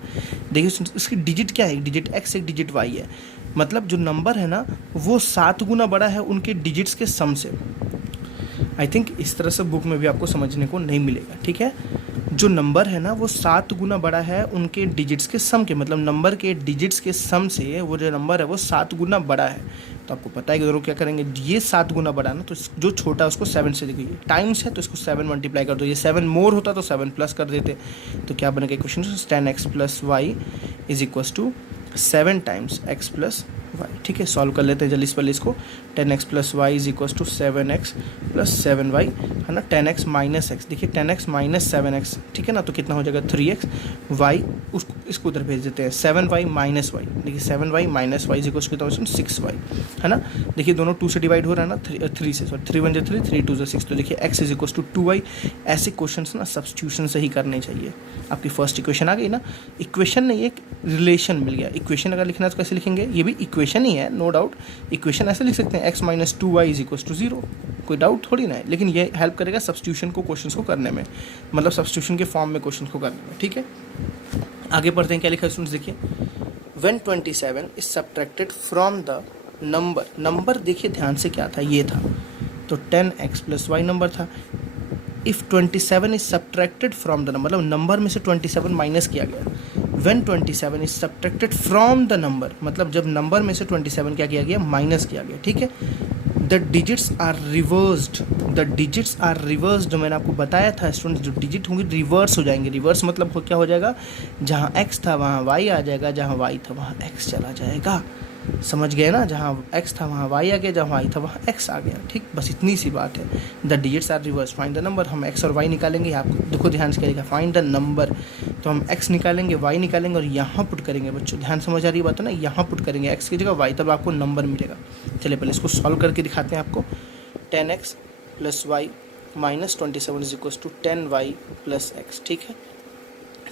देखिए इसकी डिजिट क्या है, एक डिजिट x एक डिजिट y है, मतलब जो नंबर है ना वो 7 गुना बड़ा है उनके डिजिट्स के सम से। आई थिंक इस तरह से बुक में भी आपको समझने को नहीं मिलेगा। ठीक है, जो नंबर है ना वो 7 गुना बड़ा है उनके डिजिट्स के सम के, मतलब नंबर के डिजिट्स के सम से वो जो नंबर है वो 7 गुना बड़ा है। तो आपको पता है कि दोनों क्या करेंगे, ये 7 गुना बड़ा ना, तो जो छोटा है उसको 7 से देखिए, टाइम्स है तो इसको 7 मल्टीप्लाई कर दो, ये 7 मोर होता तो 7 प्लस कर देते। तो क्या बनेगा question, 10x plus y is equals to 7 times x plus y. ठीक है, सॉल्व कर लेते हैं जल्दी से पहले इसको। 10x plus y is equals to 7x plus 7y, है ना, 10x माइनस एक्स, देखिए 10x माइनस 7x, ठीक है ना, तो कितना हो जाएगा 3x, y उसको इसको उधर भेज देते हैं, 7y माइनस वाई, देखिए 7y minus y is equals to 6y, है ना। देखिए दोनों 2 से डिवाइड हो रहा है ना, 3 से, सॉरी 3 1 जा 3, 3 2 जा 6, तो देखिए x is equals to 2y। ऐसे क्वेश्चन ना सब्स्टिट्यूशन से ही करने चाहिए। आपकी फर्स्ट इक्वेशन आ गई ना, इक्वेशन नहीं एक रिलेशन मिल गया। इक्वेशन अगर लिखना है तो कैसे लिखेंगे, ये भी इक्वेशन ही है, नो डाउट। इक्वेशन ऐसे लिख सकते हैं, x minus 2y is equals to 0, कोई डाउट थोड़ी ना है, लेकिन ये हेल्प करेगा सब्स्टिट्यूशन को क्वेश्चन को करने में, मतलब सब्स्टिट्यूशन के फॉर्म में क्वेश्चन को करने में। ठीक है, आगे पढ़ते हैं, क्या लिखा है स्टूडेंट्स देखिए, when 27 is subtracted from the number देखिए ध्यान से क्या था, ये था, तो 10x प्लस वाई नंबर था। If 27 is subtracted from the number, मतलब नंबर में से 27 माइनस किया गया। When 27 is subtracted from the number, मतलब जब नंबर में से 27 क्या किया गया, माइनस किया गया। ठीक है, द डिजिट्स आर रिवर्स्ड, जो मैंने आपको बताया था स्टूडेंट, जो डिजिट होंगे रिवर्स हो जाएंगे। रिवर्स मतलब क्या हो जाएगा, जहाँ x था वहाँ y आ जाएगा, जहाँ y था वहाँ x चला जाएगा। समझ गए ना, जहाँ x था वहाँ y आ गया, जहाँ y था वहाँ x आ गया। ठीक, बस इतनी सी बात है। The digits are reverse, find the number, हम x और y निकालेंगे। आप देखो ध्यान से क्या लिखा, फाइंड द नंबर, तो हम x निकालेंगे, y निकालेंगे और यहाँ पुट करेंगे। बच्चों ध्यान समझ आ रही बात है ना, यहाँ पुट करेंगे x की जगह y, तब आपको नंबर मिलेगा। चलिए पहले इसको सॉल्व करके दिखाते हैं आपको। 10x plus y minus 27 is equal to 10y plus x। ठीक है,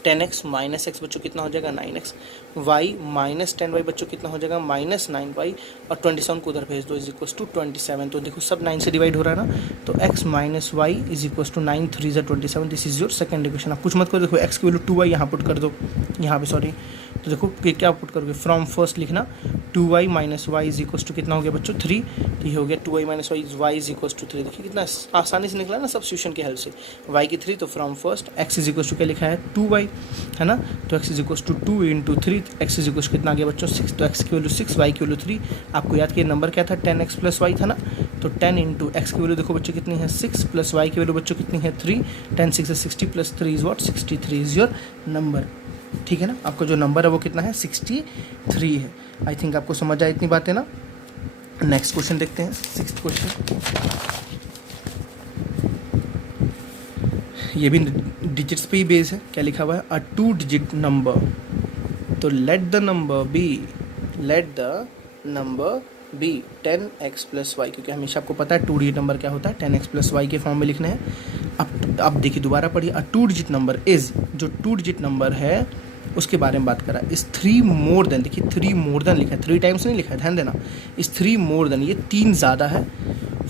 10x माइनस एक्स बच्चों कितना हो जाएगा 9x, y माइनस 10y बच्चों कितना हो जाएगा माइनस 9y, और 27 को उधर भेज दो इज इक्वल टू 27। तो देखो सब 9 से डिवाइड हो रहा है ना, तो x minus y is equal to 9 3 ज़ा 27। This is your second equation. आप कुछ मत करो, देखो x की वैल्यू 2y यहाँ पुट कर दो, यहाँ पे सॉरी, तो देखो क्या पुट करोगे, फ्रॉम फर्स्ट लिखना 2y minus y is equal to कितना हो गया बच्चों 3, तो ये हो गया 2y minus y is equal to 3। देखिए कितना आसानी से निकला ना सब्स्टिट्यूशन की हेल्प से, y की 3, तो from first x is equal to क्या लिखा है 2y, है ना, तो x is equal to 2 into 3, x is equal to कितना आ गया बच्चों 6, तो x की वैल्यू 6, y की वैल्यू 3। आपको याद किया नंबर क्या था 10x प्लस वाई था ना, तो 10 इंटू x की वैल्यू देखो बच्चों कितनी है 6, प्लस y की वैल्यू बच्चों कितनी है 3, 10 6 60 plus 3 is what 63 is your number. ठीक है ना, आपका जो नंबर है वो कितना है 63 है। आई थिंक आपको समझ आए इतनी बातें ना। नेक्स्ट क्वेश्चन देखते हैं, 6th क्वेश्चन, ये भी डिजिट्स पे ही बेस है। क्या लिखा हुआ है, अ 2 डिजिट नंबर, तो let the number B 10x plus y, क्योंकि हमेशा आपको पता है 2 डिजिट नंबर क्या होता है, 10x प्लस वाई के फॉर्म में लिखना है। अब देखिए दोबारा पढ़िए, अ 2 डिजिट नंबर इज, जो 2 डिजिट नंबर है उसके बारे में बात करा, इस 3 मोर देन, देखिए 3 मोर देन लिखा है, 3 टाइम्स नहीं लिखा है, ध्यान देना, इस 3 मोर देन, ये 3 ज़्यादा है,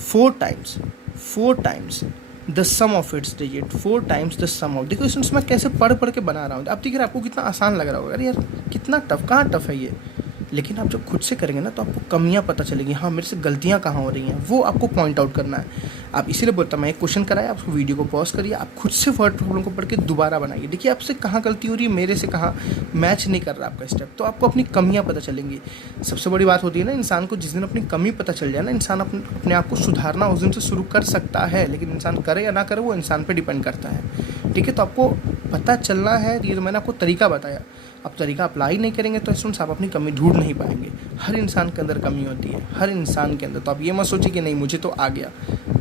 4 times the sum of its digit, 4 times the sum of. देखो इसमें मैं कैसे पढ़ के बना रहा हूँ, अब देखिए आपको कितना आसान लग रहा होगा, अरे यार कितना टफ, कहाँ टफ है ये, लेकिन आप जब खुद से करेंगे ना तो आपको कमियां पता चलेगी, हाँ मेरे से गलतियां कहाँ हो रही हैं, वो आपको पॉइंट आउट करना है। आप इसीलिए बोलता मैं एक क्वेश्चन कराया, आप वीडियो को पॉज करिए, आप खुद से वर्ड प्रॉब्लम को पढ़ के दोबारा बनाइए, देखिए आपसे कहाँ गलती हो रही है, मेरे से कहाँ मैच नहीं कर रहा आपका स्टेप, तो आपको अपनी कमियाँ पता चलेंगी। सबसे बड़ी बात होती है ना, इंसान को जिस दिन अपनी कमी पता चल जाए ना, इंसान अपने आप को सुधारना उस दिन से शुरू कर सकता है, लेकिन इंसान करे या ना करे वो इंसान पर डिपेंड करता है। ठीक है, तो आपको पता चलना है, ये तो मैंने आपको तरीका बताया, आप तरीका अप्लाई नहीं करेंगे तो स्टूडेंट्स आप अपनी कमी ढूंढ नहीं पाएंगे। हर इंसान के अंदर कमी होती है, हर इंसान के अंदर, तो आप ये मत सोचिए कि नहीं मुझे तो आ गया,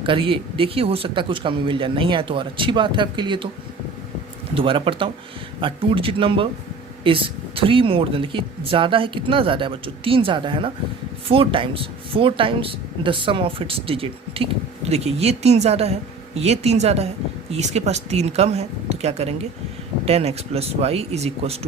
करिए, देखिए हो सकता है कुछ कमी मिल जाए, नहीं आए तो और अच्छी बात है आपके लिए। तो दोबारा पढ़ता हूँ, 2 digit number is 3 more than, देखिए ज़्यादा है, कितना ज़्यादा है बच्चों, 3 ज़्यादा है ना, 4 times the sum of its digit. ठीक, तो देखिए ये 3 ज़्यादा है, ये 3 ज़्यादा है, इसके पास 3 कम है, तो क्या करेंगे 10x + y =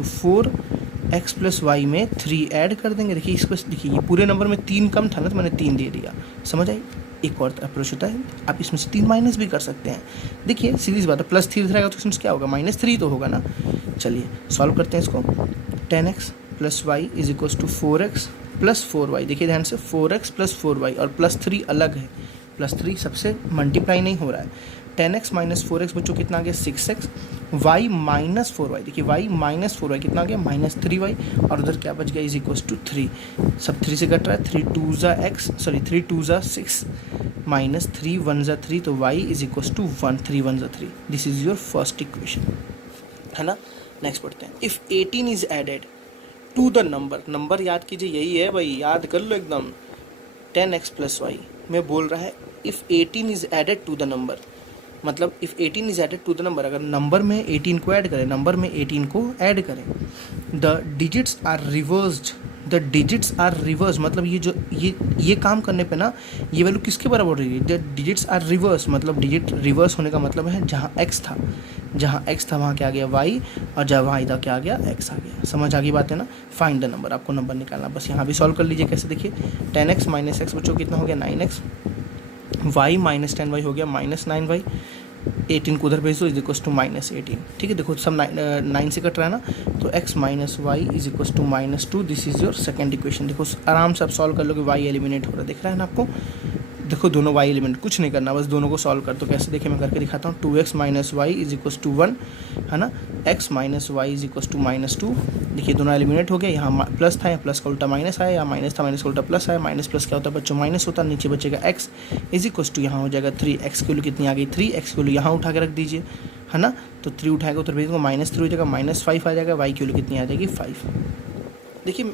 4x + y में 3 ऐड कर देंगे। देखिए इसको, देखिए ये पूरे नंबर में 3 कम था ना, तो मैंने 3 दे दिया, समझ आई। एक और अप्रोच होता है, आप इसमें से 3 माइनस भी कर सकते हैं। देखिए सीरीज बात है, +3 रहेगा तो इसमें क्या होगा, -3 तो होगा ना। चलिए सॉल्व करते हैं इसको, 10x + y = 4x + 4y, देखिए ध्यान से 4x + 4y और +3 अलग है, +3 सबसे मल्टीप्लाई नहीं हो रहा है। 10x - 4x बच्चों कितना आ गया 6x, y - 4y, देखिए y - 4y कितना आ गया -3y, और उधर क्या बच गया = 3, सब 3 से कट रहा है, 3 2 × 6 -3 1 × 3, तो y = 1, 3 1 × 3, this is your first equation, है ना। नेक्स्ट पढ़ते हैं, if 18 is added to the number याद कीजिए, यही है भाई, याद कर लो एकदम, 10x + y में बोल रहा है if 18 is added to the number, मतलब if 18 is added to the number, अगर नंबर में 18 को ऐड करें, नंबर में 18 को ऐड करें, द डिजिट्स आर रिवर्स, मतलब ये जो ये काम करने पे ना ये वैल्यू किसके बराबर हो रही है, द डिजिट्स आर रिवर्स, मतलब डिजिट रिवर्स होने का मतलब है जहाँ x था वहाँ क्या आ गया y, और जहाँ y था क्या आ गया x आ गया, समझ आ गई बात है ना। फाइंड द नंबर, आपको नंबर निकालना, बस यहाँ भी सॉल्व कर लीजिए, कैसे देखिए 10x - x बच्चों कितना हो गया 9x, y - 10y हो गया -9y, 18 को उधर भेज दो -18, ठीक है। देखो सब 9 से कट रहा है ना, तो x - y = -2, this is your second equation. देखो आराम से आप सॉल्व कर लो कि y एलिमिनेट हो रहा है, दिख रहा है ना आपको, देखो दोनों y एलिमेंट, कुछ नहीं करना, बस दोनों को सॉल्व कर, तो कैसे देखिए मैं करके दिखाता हूँ, 2x - y = 1, है ना, x - y = -2, देखिए दोनों एलिमिनेट हो गया, यहाँ प्लस था, यहाँ प्लस का उल्टा माइनस आया, यहाँ माइनस था, माइनस का उल्टा प्लस आया, माइनस प्लस क्या होता है बच्चों माइनस होता है, नीचे बचेगा x = यहाँ हो जाएगा 3, x की वैल्यू कितनी आ गई 3, x की वैल्यू यहाँ उठा के रख दीजिए, है ना, तो 3 उठाएगा उधर भेज दूँगा, -3 हो जाएगा, -5 आ जाएगा, y की वैल्यू कितनी आ जाएगी 5। देखिए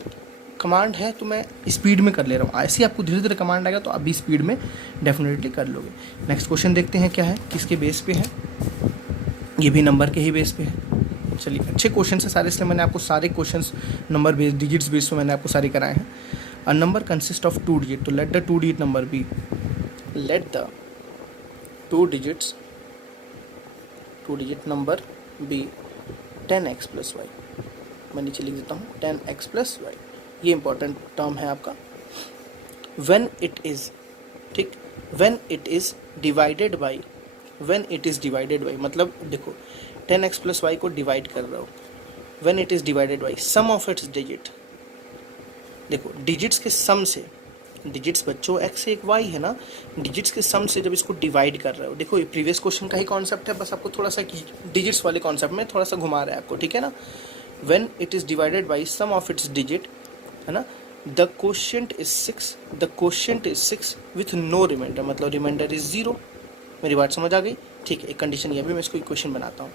कमांड है तो मैं स्पीड में कर ले रहा हूँ, ऐसे ही आपको धीरे धीरे कमांड आएगा तो आप भी स्पीड में डेफिनेटली कर लोगे। नेक्स्ट क्वेश्चन देखते हैं क्या है, किसके बेस पे है, ये भी नंबर के ही बेस पे है। चलिए अच्छे क्वेश्चन है सारे, इसलिए मैंने आपको सारे questions number base, digits base पे मैंने आपको सारे कराए हैं। A number consist of 2 digit, तो let the 2 digit number B, let the 2 digit number B 10x + y, मैं नीचे लिख देता हूँ 10x + y, ये इंपॉर्टेंट टर्म है आपका। व्हेन इट इज़, ठीक, when it is divided by, मतलब देखो 10x + y को डिवाइड कर रहा हो, when it is divided by sum of its digit, देखो डिजिट्स के सम से, डिजिट्स बच्चों x एक y है ना, डिजिट्स के सम से जब इसको डिवाइड कर रहे हो, देखो ये प्रीवियस क्वेश्चन का ही कॉन्सेप्ट है, बस आपको थोड़ा सा डिजिट्स वाले कॉन्सेप्ट में थोड़ा सा घुमा रहा है आपको, ठीक है ना। When it is divided by sum of its digit, है ना, the quotient is 6 with no remainder, मतलब रिमाइंडर इज 0, मेरी बात समझ आ गई, ठीक है। एक कंडीशन ये भी, मैं इसको इक्वेशन बनाता हूँ।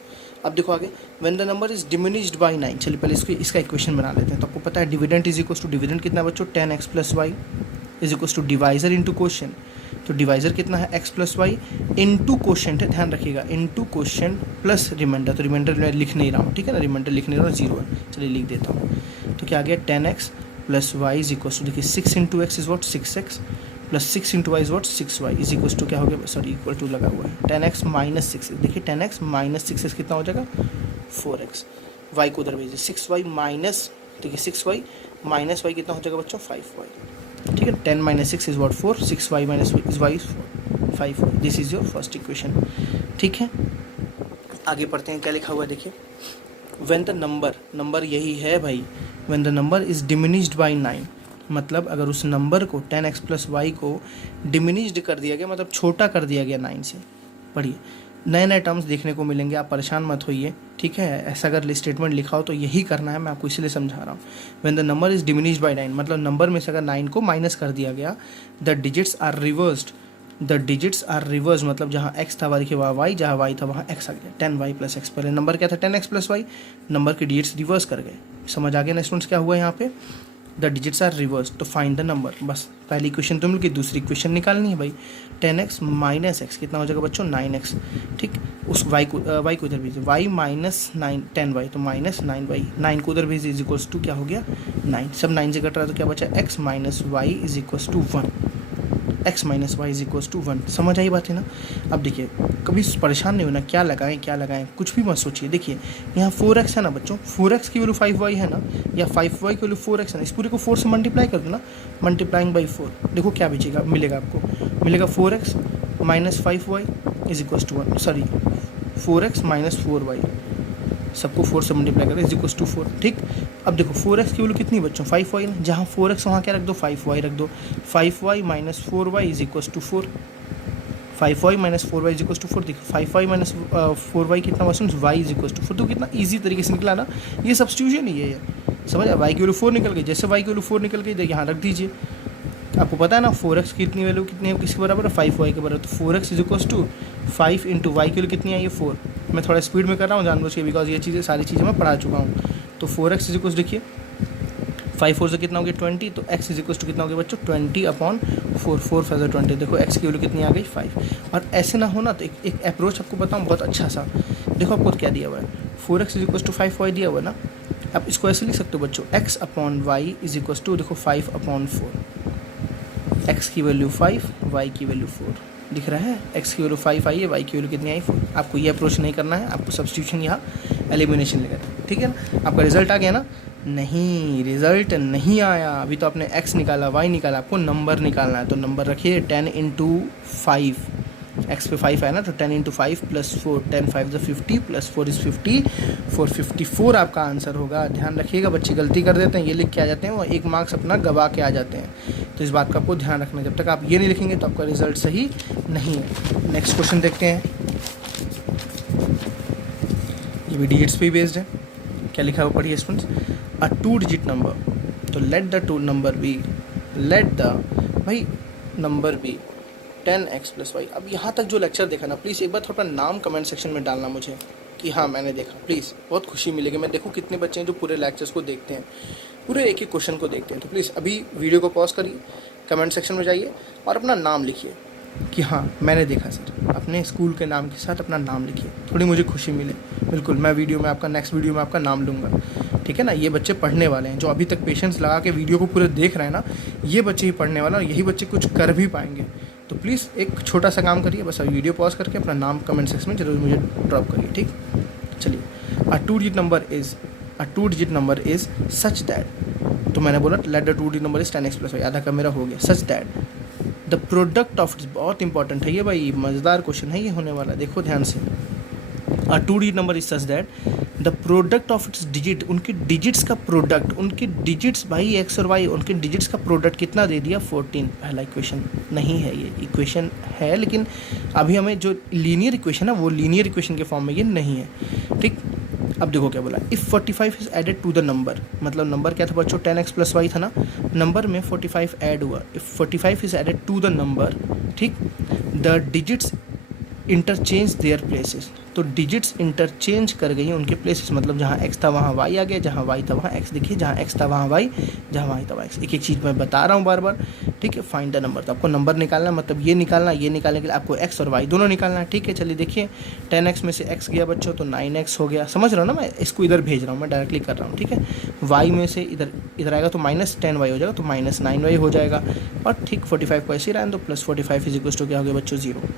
अब देखो आगे, when the number is diminished by 9, चलिए पहले इसका इक्वेशन बना लेते हैं। तो आपको पता है dividend is equal to, dividend कितना बच्चों 10x + y is equal to divisor into quotient, तो डिवाइजर कितना है x + y इंटू क्वोशिएंट है, ध्यान रखिएगा, इंटू क्वोशिएंट प्लस रिमाइंडर, तो रिमाइंडर मैं लिख नहीं रहा हूँ, ठीक है ना, रिमाइंडर लिख नहीं रहा हूँ, 0 है, चलिए लिख देता हूँ। तो क्या आ गया 10x + y is equal to, देखिए 6 × x is what 6x plus 6 × y is what 6y is equal to क्या हो गया, सॉरी इक्वल टू लगा हुआ है 10x - 6, देखिए 10x - 6 कितना हो जाएगा 4x, y को उधर भेजिए 6y माइनस, ठीक है 6y - y कितना हो जाएगा बच्चों 5y, ठीक है। 10 - 6 is what 4, 6y - is y 5y, this is your first equation, ठीक है। आगे पढ़ते हैं क्या लिखा हुआ है, देखिए व्हेन द नंबर यही है भाई, when the number is diminished by 9, मतलब अगर उस नंबर को 10x प्लस वाई को डिमिनिश्ड कर दिया गया, मतलब छोटा कर दिया गया 9 से। पढ़िए, नए नए टर्म्स देखने को मिलेंगे, आप परेशान मत होइए, ठीक है। ऐसा अगर स्टेटमेंट लिखा हो तो यही करना है, मैं आपको इसलिए समझा रहा हूँ। When the number is diminished by 9, मतलब नंबर में से अगर 9 को माइनस कर दिया गया, the digits are reversed, the digits are reverse, मतलब जहाँ x था वहाँ देखिए वहाँ y, जहाँ y था वहाँ x आ गया। 10y प्लस x, पहले नंबर क्या था 10x प्लस वाई, नंबर के डिजिट्स रिवर्स कर गए। समझ आ गया ना स्टूडेंट्स क्या हुआ यहाँ पे, द डिजिट्स आर रिवर्स, तो फाइंड द नंबर। बस पहली इक्वेशन तो मिल गई, दूसरी इक्वेशन निकालनी है भाई। 10x माइनस एक्स कितना हो जाएगा बच्चों 9x, ठीक। उस y को इधर भेजिए, y माइनस 10y तो माइनस 9y, 9 को उधर भेजिए, इज इक्वल्स टू क्या हो गया 9, सब 9 से कट रहा है तो क्या बचा x minus y is equals to 1, x minus y is equals to 1। समझ आई बात है ना। अब देखिए कभी परेशान नहीं होना क्या लगाएं, कुछ भी मत सोचिए। देखिए यहाँ 4x है ना बच्चों, 4x की वैल्यू 5y है ना, या 5y की वैल्यू 4x है ना, इस पूरे को 4 से मल्टीप्लाई कर दो ना, मल्टीप्लाइंग बाई 4, देखो क्या मिलेगा आपको, मिलेगा 4x minus 5y is equals to 1, sorry 4x minus 4y, सबको 4 से मल्टीप्लाई करें इज इक्वल्स टू 4, ठीक। अब देखो 4x की वैल्यू कितनी बच्चों 5y ना, जहाँ 4x वहाँ क्या रख दो 5y रख दो, 5y minus 4y is equals to 4, 5y minus 4y is equals to 4। देखो 5y माइनस 4y कितना बस y इज इक्वल्स टू 4, तो कितना ईजी तरीके से निकला ना, ये सब्स्टिट्यूशन ही है, समझ आया। y की वैल्यू 4 निकल गई, जैसे y की वैल्यू 4 निकल गई देखिए यहाँ रख दीजिए। आपको पता है ना 4x की कितनी वैल्यू कितनी है, किसके बराबर है 5y के बराबर, तो 4x is equals to 5 into y की वैल्यू कितनी आई है 4। मैं थोड़ा स्पीड में कर रहा हूँ जानबूझ के, बिकॉज ये सारी चीज़ें मैं पढ़ा चुका हूँ। तो 4x इज इक्वल्स देखिए 5 4 से कितना हो गया 20, तो x इज इक्वल्स टू कितना हो गया बच्चों 20/4, 4 फैज़र 20, देखो x की वैल्यू कितनी आ गई 5। और ऐसे ना हो ना तो एक अप्रोच आपको बताऊँ बहुत अच्छा सा, देखो आपको क्या दिया हुआ है 4x is equals to 5y दिया हुआ है ना, आप इसको ऐसे लिख सकते हो बच्चों x/y इज इक्वल्स टू देखो 5/4, x की वैल्यू 5 y की वैल्यू 4 दिख रहा है, x की वैल्यू 5 आई है, y की वैल्यू कितनी आई 4। आपको ये अप्रोच नहीं करना है, आपको सब्स्टिट्यूशन यहाँ एलिमिनेशन लगाना, ठीक है ना। आपका रिजल्ट आ गया ना, नहीं रिजल्ट नहीं आया, अभी तो आपने x निकाला y निकाला, आपको नंबर निकालना है। तो नंबर रखिए 10 इंटू 5, x पे 5 है ना, तो 10 इंटू 5 प्लस 4, 10 5 ज़ 50 प्लस 4 इज़ 50, 454 आपका आंसर होगा। ध्यान रखिएगा, बच्चे गलती कर देते हैं, ये लिख के आ जाते हैं और 1 मार्क्स अपना गवा के आ जाते हैं, तो इस बात का आपको ध्यान रखना है। जब तक आप ये नहीं लिखेंगे तो आपका रिजल्ट सही नहीं है। नेक्स्ट क्वेश्चन देखते हैं, ये भी डिजिट्स पे ही बेस्ड है। क्या लिखा हुआ पढ़िए स्टूडेंट्स, अ 2 डिजिट नंबर, तो let the two number B, let the भाई number B 10x plus Y. अब यहाँ तक जो लेक्चर देखा ना, प्लीज़ एक बार थोड़ा नाम कमेंट सेक्शन में डालना मुझे कि हाँ मैंने देखा, प्लीज़ बहुत खुशी मिलेगी। मैं देखूँ कितने बच्चे हैं जो पूरे लेक्चर्स को देखते हैं, पूरे एक एक क्वेश्चन को देखते हैं। तो प्लीज़ अभी वीडियो को पॉज करिए, कमेंट सेक्शन में जाइए और अपना नाम लिखिए कि हाँ मैंने देखा सर, अपने स्कूल के नाम के साथ अपना नाम लिखिए, थोड़ी मुझे खुशी मिले। बिल्कुल मैं वीडियो में आपका नेक्स्ट वीडियो में आपका नाम लूँगा, ठीक है ना। ये बच्चे पढ़ने वाले हैं, जो अभी तक पेशेंस लगा के वीडियो को पूरे देख रहे हैं ना, ये बच्चे ही पढ़ने वाला और यही बच्चे कुछ कर भी पाएंगे। तो प्लीज़ एक छोटा सा काम करिए, बस अभी वीडियो पॉज करके अपना नाम कमेंट सेक्शन में जरूर मुझे ड्रॉप करिए, ठीक। चलिए, a 2 digit number is such that, तो मैंने बोला let the 2 digit number is 10x plus y, आधा का मेरा हो गया। Such that the product of its, बहुत इंपॉर्टेंट है ये भाई, मज़ेदार क्वेश्चन है ये होने वाला, देखो ध्यान से। अ 2 digit number is such that the product of its digit, उनके डिजिट्स का प्रोडक्ट, उनके डिजिट्स भाई x और y, उनके डिजिट्स का प्रोडक्ट कितना दे दिया 14। पहला इक्वेशन नहीं है, ये इक्वेशन है लेकिन अभी हमें जो लीनियर इक्वेशन है वो लीनियर इक्वेशन के फॉर्म में ये नहीं है, ठीक। अब देखो क्या बोला, if 45 is added to the number, मतलब नंबर क्या था बच्चों 10x प्लस वाई था ना, नंबर में 45 ऐड हुआ। If 45 is added to the number, ठीक, the digits interchange their places, तो डिजिट्स इंटरचेंज कर गई उनके प्लेसेस, मतलब जहाँ x था वहाँ y आ गया, जहाँ y था वहाँ x, देखिए जहाँ x था वहाँ y, जहाँ y था वहाँ x। एक एक चीज़ मैं बता रहा हूँ बार बार, ठीक है। फाइंड द नंबर, तो आपको नंबर निकालना, मतलब ये निकालने के लिए आपको x और y दोनों निकालना है, ठीक है। चलिए देखिए 10x में से x गया बच्चों तो 9x हो गया, समझ रहा हूँ ना, मैं इसको इधर भेज रहा हूँ, मैं डायरेक्टली कर रहा हूँ, ठीक है। y में से इधर आएगा तो -10y हो जाएगा, तो -9y हो जाएगा, और ठीक 45 को ऐसे ही रहने दो, प्लस 45 इज इक्वल्स टू क्या हो गया बच्चों 0।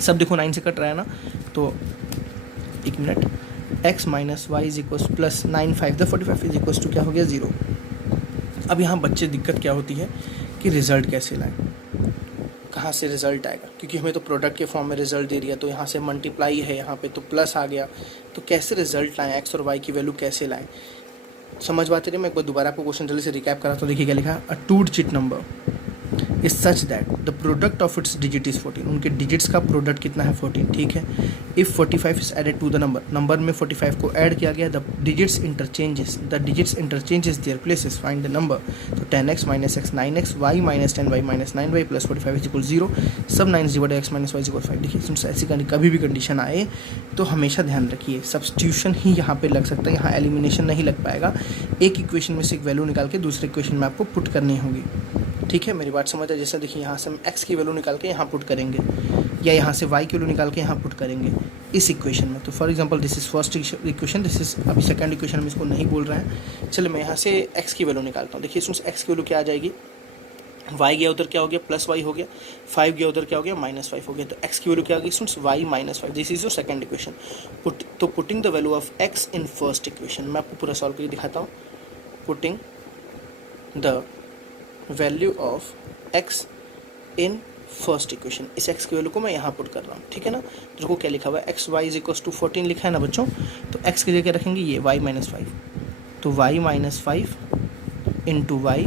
सब देखो 9 से कट रहा है ना, तो एक minute, x minus y is equals plus 9 5 the 45 is equals to क्या हो गया 0। अब यहाँ बच्चे दिक्कत क्या होती है कि रिज़ल्ट कैसे लाएं, कहाँ से रिज़ल्ट आएगा, क्योंकि हमें तो प्रोडक्ट के फॉर्म में रिज़ल्ट दे दिया, तो यहाँ से मल्टीप्लाई है, यहाँ पे तो प्लस आ गया, तो कैसे रिज़ल्ट लाएं, x और y की वैल्यू कैसे लाएं। समझ बात है। मैं एक बार दोबारा आपको क्वेश्चन जल्दी से रिकैप करा तो देखिए क्या लिखा है, a two digit number is such that the product of its digit is 14। उनके डिजिट्स का प्रोडक्ट कितना है 14, ठीक है। If 45 is added to the number में 45 को ऐड किया गया, the digits interchanges their places, find the number. तो 10x minus x 9x, y minus 10y minus 9y plus 45 is equal 0, सब 9 divide x minus y is equal 5। देखिए ऐसी कभी भी कंडीशन आए तो हमेशा ध्यान रखिए सब्स्टिट्यूशन ही यहाँ पे लग सकता है, यहाँ एलिमिनेशन नहीं लग पाएगा। एक इक्वेशन में से एक वैल्यू निकाल के दूसरे इक्वेशन में आपको पुट करनी होगी, ठीक है। मेरी बात समझ है। जैसे देखिए यहाँ से हम x की वैल्यू निकाल के यहाँ पुट करेंगे, या यहाँ से y की वैल्यू निकाल के यहाँ पुट करेंगे इस इक्वेशन में। तो for example this is first equation, this is अभी सेकंड इक्वेशन, हम इसको नहीं बोल रहे हैं। चलो मैं यहाँ से x की वैल्यू निकालता हूँ। देखिए इसमें x की वैल्यू क्या आ जाएगी, y गया उधर क्या हो गया प्लस y हो गया, 5 गया उधर क्या हो गया माइनस 5 हो गया। तो x की वैल्यू क्या होगी students, y minus 5। This is your second equation. तो putting the value of x in first equation, मैं आपको पूरा सॉल्व करके दिखाता हूँ। Putting the value of x in first equation, इस x की वैल्यू को मैं यहाँ पुट कर रहा हूँ, ठीक है ना। तो देखो क्या लिखा हुआ है, x y is equal to 14 लिखा है ना बच्चों। तो x की जगह रखेंगे ये y माइनस 5, तो y minus 5 into y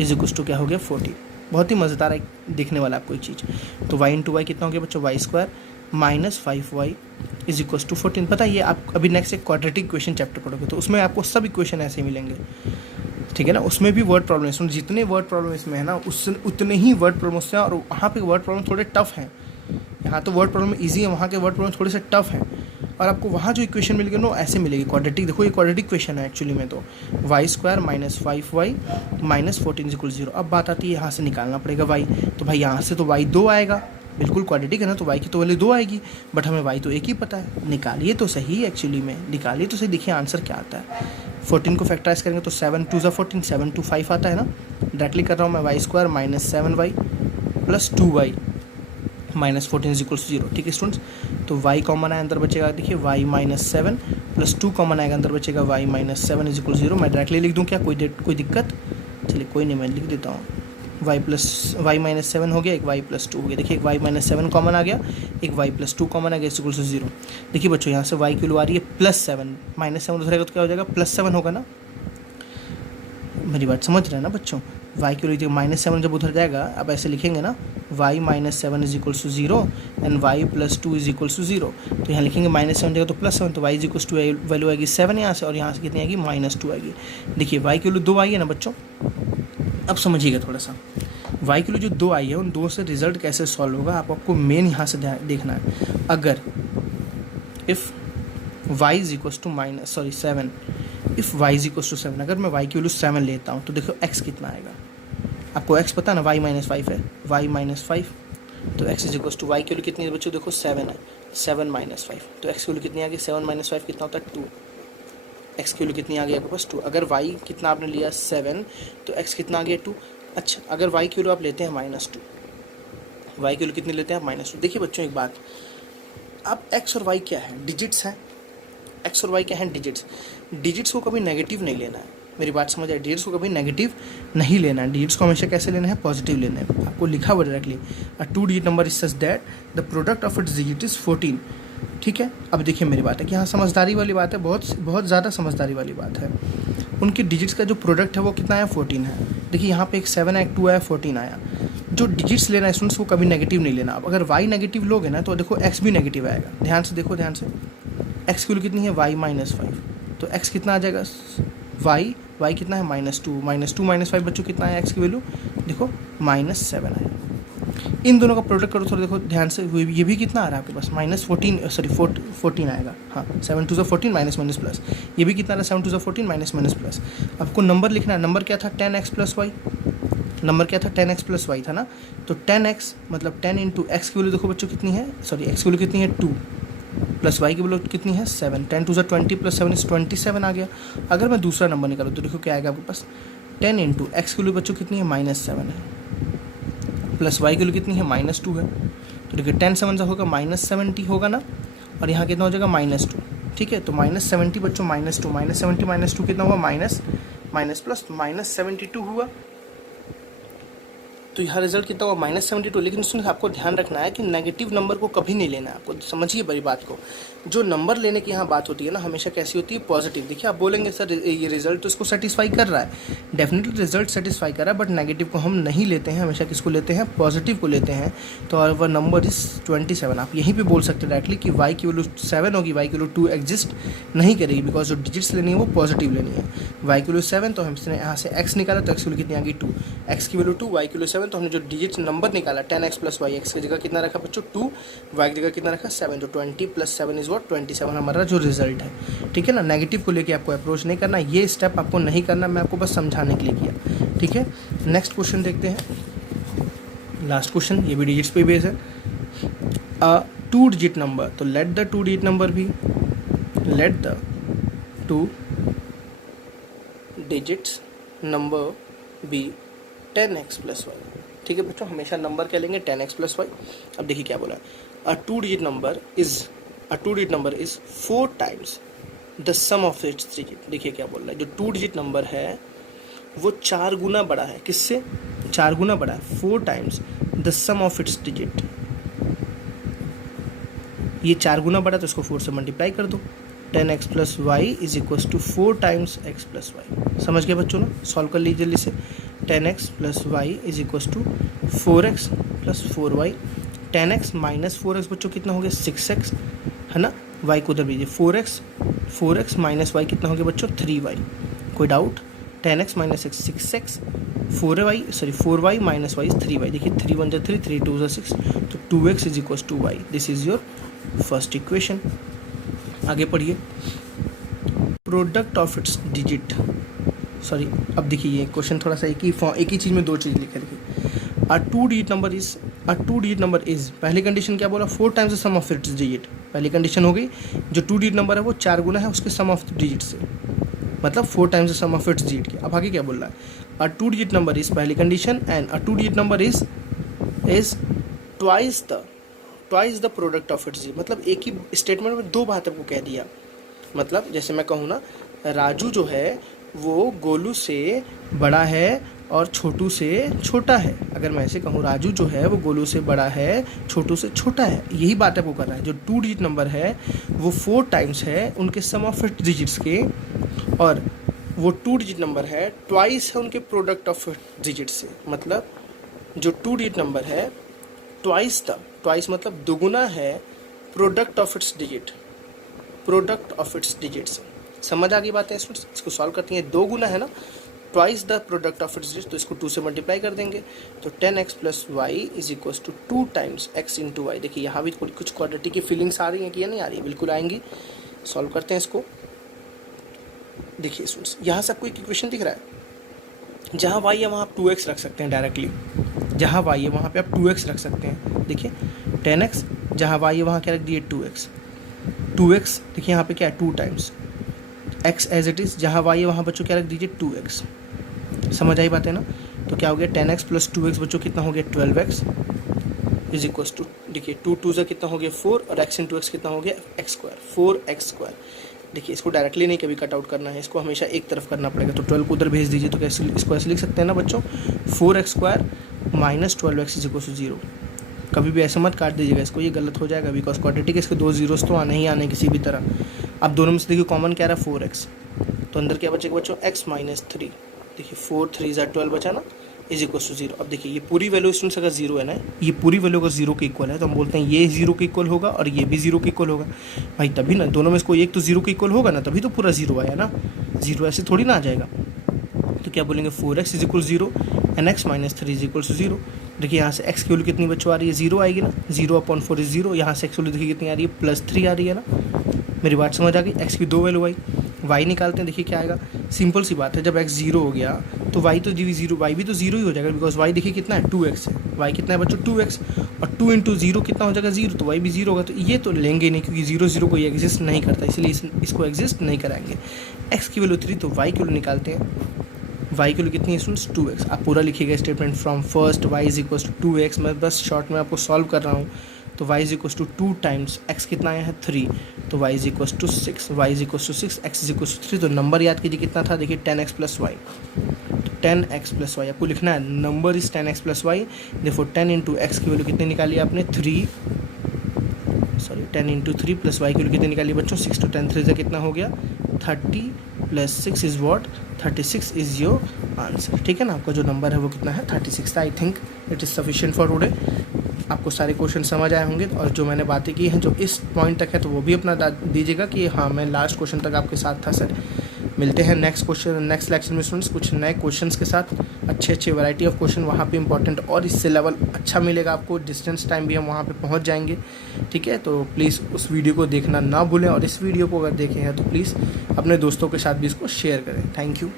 is equal to क्या हो गया 40। बहुत ही मज़ेदार है देखने वाला आपको एक चीज़। तो y इंटू वाई कितना हो गया बच्चों, y square minus 5y is equal to 14। पता है ये आप अभी नेक्स्ट एक क्वाड्रेटिक इक्वेशन चैप्टर पढ़ोगे तो उसमें आपको सब इक्वेशन ऐसे मिलेंगे, ठीक है ना। उसमें भी वर्ड प्रॉब्लम है, जितने वर्ड प्रॉब्लम इसमें है ना उतने ही वर्ड प्रॉब्लम हैं, और वहाँ पे वर्ड प्रॉब्लम थोड़े टफ हैं। यहाँ तो वर्ड प्रॉब्लम ईजी है, वहाँ के वर्ड प्रॉब्लम थोड़े से टफ हैं। और आपको वहाँ जो इक्वेशन मिलेगी ना ऐसे मिलेगी क्वाड्रेटिक। देखो ये क्वाड्रेटिक इक्वेशन है एक्चुअली में, तो y square minus 5y minus 14 equal 0। अब बात आती है यहाँ से निकालना पड़ेगा y। तो भाई यहाँ से तो y 2 आएगा, बिल्कुल क्वाड्रेटिक है ना, तो y की तो वैल्यू 2 आएगी, बट हमें y तो एक ही पता है। निकालिए तो सही, एक्चुअली में निकालिए तो सही। देखिए आंसर क्या आता है, 14 को फैक्टराइज करेंगे तो 7 2 14, 7 2 5 आता है ना। डायरेक्टली कर रहा हूँ मैं, y square minus 7y plus 2y minus 14 is equal 0, ठीक है स्टूडेंट्स। तो y कॉमन आए अंदर बचेगा, देखिए y माइनस 7 प्लस 2 कॉमन आएगा अंदर बचेगा y माइनस 7 इज इक्वल 0। मैं डायरेक्टली लिख दूँ क्या, कोई दिक्कत, चलिए कोई नहीं, मैं लिख देता हूँ। y माइनस 7 हो गया, एक y प्लस 2 हो गया। देखिए एक y माइनस 7 कॉमन आ गया, एक y प्लस 2 कॉमन आ गया, इक्वल टू 0। देखिए बच्चों यहाँ से y की वैल्यू आ रही है प्लस 7, माइनस 7 उधर रहेगा तो क्या हो जाएगा प्लस 7 होगा ना। मेरी बात समझ रहे हैं ना बच्चों, y की वैल्यू माइनस 7 जब उधर जाएगा, अब ऐसे लिखेंगे ना, y minus 7 is equal to 0 and y plus 2 is equal to 0। तो यहाँ लिखेंगे माइनस 7 जाएगा तो प्लस 7, तो y is equal to value आएगी 7 यहाँ से, और यहाँ से कितनी आएगी माइनस 2 आएगी। देखिए y की वैल्यू 2 आई है ना बच्चों। अब समझिएगा थोड़ा सा, y की वैल्यू जो 2 आई है उन 2 से रिजल्ट कैसे सॉल्व होगा, आपको मेन यहाँ से देखना है। अगर if y is equal to minus 7, if y is equal to 7, अगर मैं y की वैल्यू 7 लेता हूँ तो देखो x कितना आएगा, आपको x पता है ना, y माइनस 5 है, y माइनस 5, तो x is equal to y की वैल्यू कितनी है बच्चों, देखो 7 है, 7 माइनस 5, तो x की वैल्यू कितनी आ गई, 7 माइनस 5 कितना होता है 2, x की वैल्यू कितनी आ गई आपके पास 2। अगर y कितना आपने लिया 7, तो x कितना आ गया 2। अच्छा अगर y की वैल्यू आप लेते हैं माइनस 2, y की वैल्यू कितनी लेते हैं आप माइनस 2। देखिए बच्चों एक बात, अब x और y क्या है, डिजिट्स हैं, x और y क्या हैं डिजिट्स। डिजिट्स को कभी नेगेटिव नहीं लेना है, मेरी बात समझ आए, डिजिट्स को कभी नेगेटिव नहीं लेना है, डिजिट्स को हमेशा कैसे लेना है, पॉजिटिव लेना है। आपको लिखा हुआ directly, a 2 digit number is such that the product of its digit is 14, ठीक है। अब देखिए मेरी बात है कि यहाँ समझदारी वाली बात है, बहुत ज़्यादा समझदारी वाली बात है। उनके डिजिट्स का जो प्रोडक्ट है वो कितना है 14 है। देखिए यहाँ पे एक 7 है, एक 2 है, 14 आया। जो डिजिट्स लेना है स्टूडेंट्स को कभी नेगेटिव नहीं लेना। अब अगर y नेगेटिव लोगे ना तो देखो x भी नेगेटिव आएगा, ध्यान से देखो, ध्यान से। x की वैल्यू कितनी है y माइनस 5, तो x कितना आ जाएगा y कितना है माइनस 2 माइनस 5 बच्चों कितना है x की वैल्यू, देखो माइनस 7 आया। इन दोनों का प्रोडक्ट करो थोड़ा, देखो ध्यान से, ये भी कितना आ रहा है आपके पास माइनस 14 आएगा, हाँ 7 2 14 माइनस माइनस प्लस, ये भी कितना आ रहा है 7 2 14 माइनस माइनस प्लस। आपको नंबर लिखना है, नंबर क्या था 10x प्लस वाई, नंबर क्या था 10x प्लस वाई था ना। तो 10x मतलब 10 इंटू एक्स की वैल्यू देखो बच्चों कितनी है, सॉरी एक्स की वैल्यू कितनी है 2 प्लस वाई की वैल्यू कितनी है 7, 10 2 20 प्लस 7 इज 27 आ गया। अगर मैं दूसरा नंबर निकालूँ तो देखो क्या आएगा आपके पास, 10 इंटू एक्स की वैल्यू बच्चों कितनी है माइनस 7 है, प्लस वाई की वैल्यू कितनी है माइनस 2 है। तो देखिए 10 7 से होगा माइनस 70 होगा ना, और यहाँ कितना हो जाएगा माइनस 2, ठीक है। तो माइनस 70 बच्चों माइनस 2, माइनस 70 माइनस 2 कितना हुआ माइनस प्लस माइनस 72 हुआ। तो यहाँ रिजल्ट कितना हुआ -72। लेकिन उसमें आपको ध्यान रखना है कि नेगेटिव नंबर को कभी नहीं लेना है, आपको समझिए बड़ी बात को। जो नंबर लेने की यहाँ बात होती है ना, हमेशा कैसी होती है, पॉजिटिव। देखिए आप बोलेंगे सर ये रिजल्ट तो इसको सेटिस्फाई कर रहा है, डेफिनेटली रिजल्ट सेटिस्फाई कर रहा है, बट नेगेटिव को हम नहीं लेते हैं, हमेशा किसको लेते हैं, पॉजिटिव को लेते हैं। तो और वह नंबर इज 27। आप यहीं पर बोल सकते हैं डायरेक्टली कि वाई की वैल्यू 7 होगी, वाई की वैल्यू 2 एग्जिस्ट नहीं करेगी, बिकॉज जो डिजिट्स लेनी है वो पॉजिटिव लेनी है। वाई की वैल्यू 7, तो हमने यहाँ से एक्स निकाला, तो एक्स की वैल्यू कितनी आ गई 2, एक्स की वैल्यू 2, वाई की वैल्यू 7, तो हमने जो डिजिट नंबर निकाला 10x + y, एक्स की जगह कितना रखा बच्चों 2, वाई की जगह कितना रखा 7, तो 20 + 7 इज व्हाट 27 हमारा जो रिजल्ट है। ठीक है ना, नेगेटिव को लेके आपको अप्रोच नहीं करना, ये स्टेप आपको नहीं करना, मैं आपको बस समझाने के लिए किया। ठीक है, नेक्स्ट क्वेश्चन देखते हैं, लास्ट क्वेश्चन, ये भी डिजिट्स पे बेस है। 2 डिजिट नंबर, तो लेट द 2 डिजिट नंबर भी, let the 2 digits number B 10x + y। ठीक है बच्चों, हमेशा नंबर क्या लेंगे 10x + y। अब देखिए क्या बोला है, a 2 digit number is 4 times the sum of its digit. देखिए क्या बोल रहा है, जो 2 डिजिट नंबर है वो 4 गुना बड़ा है, किससे, 4 गुना बड़ा है, 4 times the sum of its digit. ये 4 गुना बड़ा, तो इसको 4 से मल्टीप्लाई कर दो, 10x + y = 4 times x + y। समझ गए बच्चों ना, सॉल्व कर लीजिए जल्दी से। 10x + y = 4x + 4y। 10x - 4x बच्चों कितना हो गया 6x, है ना, y को उधर भेजिए, 4x - y कितना हो गया बच्चों 3y। कोई doubt, 10x - 6 6x, 4y - y 3y। देखिए 3 1 3, 3 2 6, तो 2x = y। This is your first equation. आगे पढ़िए, product of its digit, sorry अब देखिए ये क्वेश्चन थोड़ा सा एक ही चीज़ में 2 चीज़ लिखा है। देखिए अ 2 डिजिट नंबर इज, पहली कंडीशन क्या बोला, 4 times the sum of its digit. पहली कंडीशन हो गई, जो 2 डिजिट नंबर है वो 4 गुना है उसके सम ऑफ डिजिट से, मतलब 4 times the sum of its digit के। अब आगे क्या बोल रहा है, अ 2 डिजिट नंबर इज पहली condition, and a 2 digit number is twice the product of its digit. मतलब एक ही स्टेटमेंट में 2 बात आपको कह दिया। मतलब जैसे मैं कहूँ ना, राजू जो है वो गोलू से बड़ा है और छोटू से छोटा है। अगर मैं ऐसे कहूँ, राजू जो है वो गोलू से बड़ा है, छोटू से छोटा है, यही बात आपको कर रहा है। जो 2 डिजिट नंबर है वो 4 टाइम्स है उनके सम ऑफ इट्स डिजिट्स के, और वो 2 डिजिट नंबर है ट्वाइस है उनके प्रोडक्ट ऑफ इट्स डिजिट से। मतलब जो 2 डिजिट नंबर है ट्वाइस मतलब दुगुना है प्रोडक्ट ऑफ इट्स डिजिट से। समझ आ गई बात है स्टूडेंट्स, इसको सॉल्व करते हैं। 2 गुना है ना, twice the product of its digit, तो इसको 2 से मल्टीप्लाई कर देंगे, तो 10x + y = 2 times x × y। देखिए यहाँ भी कुछ क्वाड्रेटिक की फीलिंग्स आ रही हैं कि या नहीं आ रही है, बिल्कुल आएंगी। सॉल्व करते हैं इसको। देखिए स्टूडेंट्स, यहाँ से आपको एक इक्वेशन दिख रहा है, जहाँ y है वहाँ आप 2x रख सकते हैं डायरेक्टली, जहाँ y है वहाँ पे आप 2x रख सकते हैं। देखिए 10x, जहाँ y है वहाँ क्या रख दिए 2x। देखिए यहाँ पे क्या है 2 times x as it is, जहाँ y है वहाँ बच्चों क्या रख दीजिए 2x। समझ आई बात है ना, तो क्या हो गया 10x + 2x बच्चों कितना हो गया 12x = देखिए 2 2 से कितना हो गया 4, और x × x कितना हो गया x², 4x²। देखिए इसको डायरेक्टली नहीं कभी कट आउट करना है, इसको हमेशा एक तरफ करना पड़ेगा, तो 12 को उधर भेज दीजिए। तो कैसे इसको ऐसे लिख सकते हैं ना बच्चों, 4x² - 12x = 0। कभी भी ऐसे मत काट दीजिएगा इसको, ये गलत हो जाएगा, बिकॉज क्वाड्रेटिक इसके 2 जीरोस तो आने ही आने किसी भी तरह। अब दोनों में से देखिए कॉमन क्या रहा 4x, तो अंदर क्या बचेगा बच्चों x - 3। देखिए 4 3 = 12 बचा ना, = 0। अब देखिए ये पूरी वैल्यू स्टूडेंट्स अगर 0 है ना, ये पूरी वैल्यू अगर 0 के इक्वल है, तो हम बोलते हैं ये 0 के इक्वल होगा और ये भी 0 के इक्वल होगा। भाई तभी ना, दोनों में से कोई एक तो 0 के इक्वल होगा ना, तभी तो पूरा 0 आया ना, 0 ऐसे थोड़ी ना आ जाएगा। तो क्या बोलेंगे 4x = 0 एंड x - 3 = 0। देखिए यहाँ से x की वैल्यू कितनी बच्चों आ रही है 0 आएगी ना, 0/4 इज 0। यहाँ से x वैल्यू देखिए कितनी आ रही है +3 आ रही है ना, मेरी बात समझ आ गई। x की 2 वैल्यू आई, y निकालते हैं, देखिए क्या आएगा, सिंपल सी बात है, जब x 0 हो गया तो y तो y भी तो 0 ही हो जाएगा, बिकॉज y देखिए कितना है 2x है, y कितना है बच्चों 2x, और 2 × 0 कितना हो जाएगा 0, तो y भी 0 होगा। तो ये तो लेंगे नहीं, क्योंकि 0 0 कोई एग्जिस्ट नहीं करता, इसलिए इसको एग्जिस्ट नहीं कराएंगे। x की वैल्यू 3, तो y की वैल्यू निकालते हैं, y की वैल्यू कितनी है स्टूडेंट्स 2x। आप पूरा लिखिएगा statement from first, y = 2x। मैं बस शॉर्ट में आपको सॉल्व कर रहा हूँ। तो y = 2 टाइम्स x कितना आया है 3, तो y = 6, y = 6, x = 3। तो नंबर याद कीजिए कितना था, देखिए 10x + y, तो 10x प्लस वाई, आपको लिखना है number is 10x plus Y, देखो 10 इंटू एक्स की वैल्यू कितनी निकाली आपने 3, सॉरी 10 इंटू 3 प्लस वाई की वैल्यू कितनी निकाली बच्चों 6, तो 10 3 से कितना हो गया 30 plus 6 is what 36 is your answer. ठीक है ना, आपका जो नंबर है वो कितना है 36 था। I think it is sufficient for today. आपको सारे क्वेश्चन समझ आए होंगे, और जो मैंने बातें की हैं जो इस पॉइंट तक है तो वो भी अपना दीजिएगा कि हाँ मैं लास्ट क्वेश्चन तक आपके साथ था सर। मिलते हैं नेक्स्ट लेक्चर में स्टूडेंट्स, कुछ नए क्वेश्चंस के साथ, अच्छे वैरायटी ऑफ क्वेश्चन वहाँ पे इंपॉर्टेंट, और इससे लेवल अच्छा मिलेगा आपको, डिस्टेंस टाइम भी हम वहाँ पे पहुँच जाएंगे। ठीक है, तो प्लीज़ उस वीडियो को देखना ना भूलें, और इस वीडियो को अगर देखे हैं तो प्लीज़ अपने दोस्तों के साथ भी इसको शेयर करें। Thank you.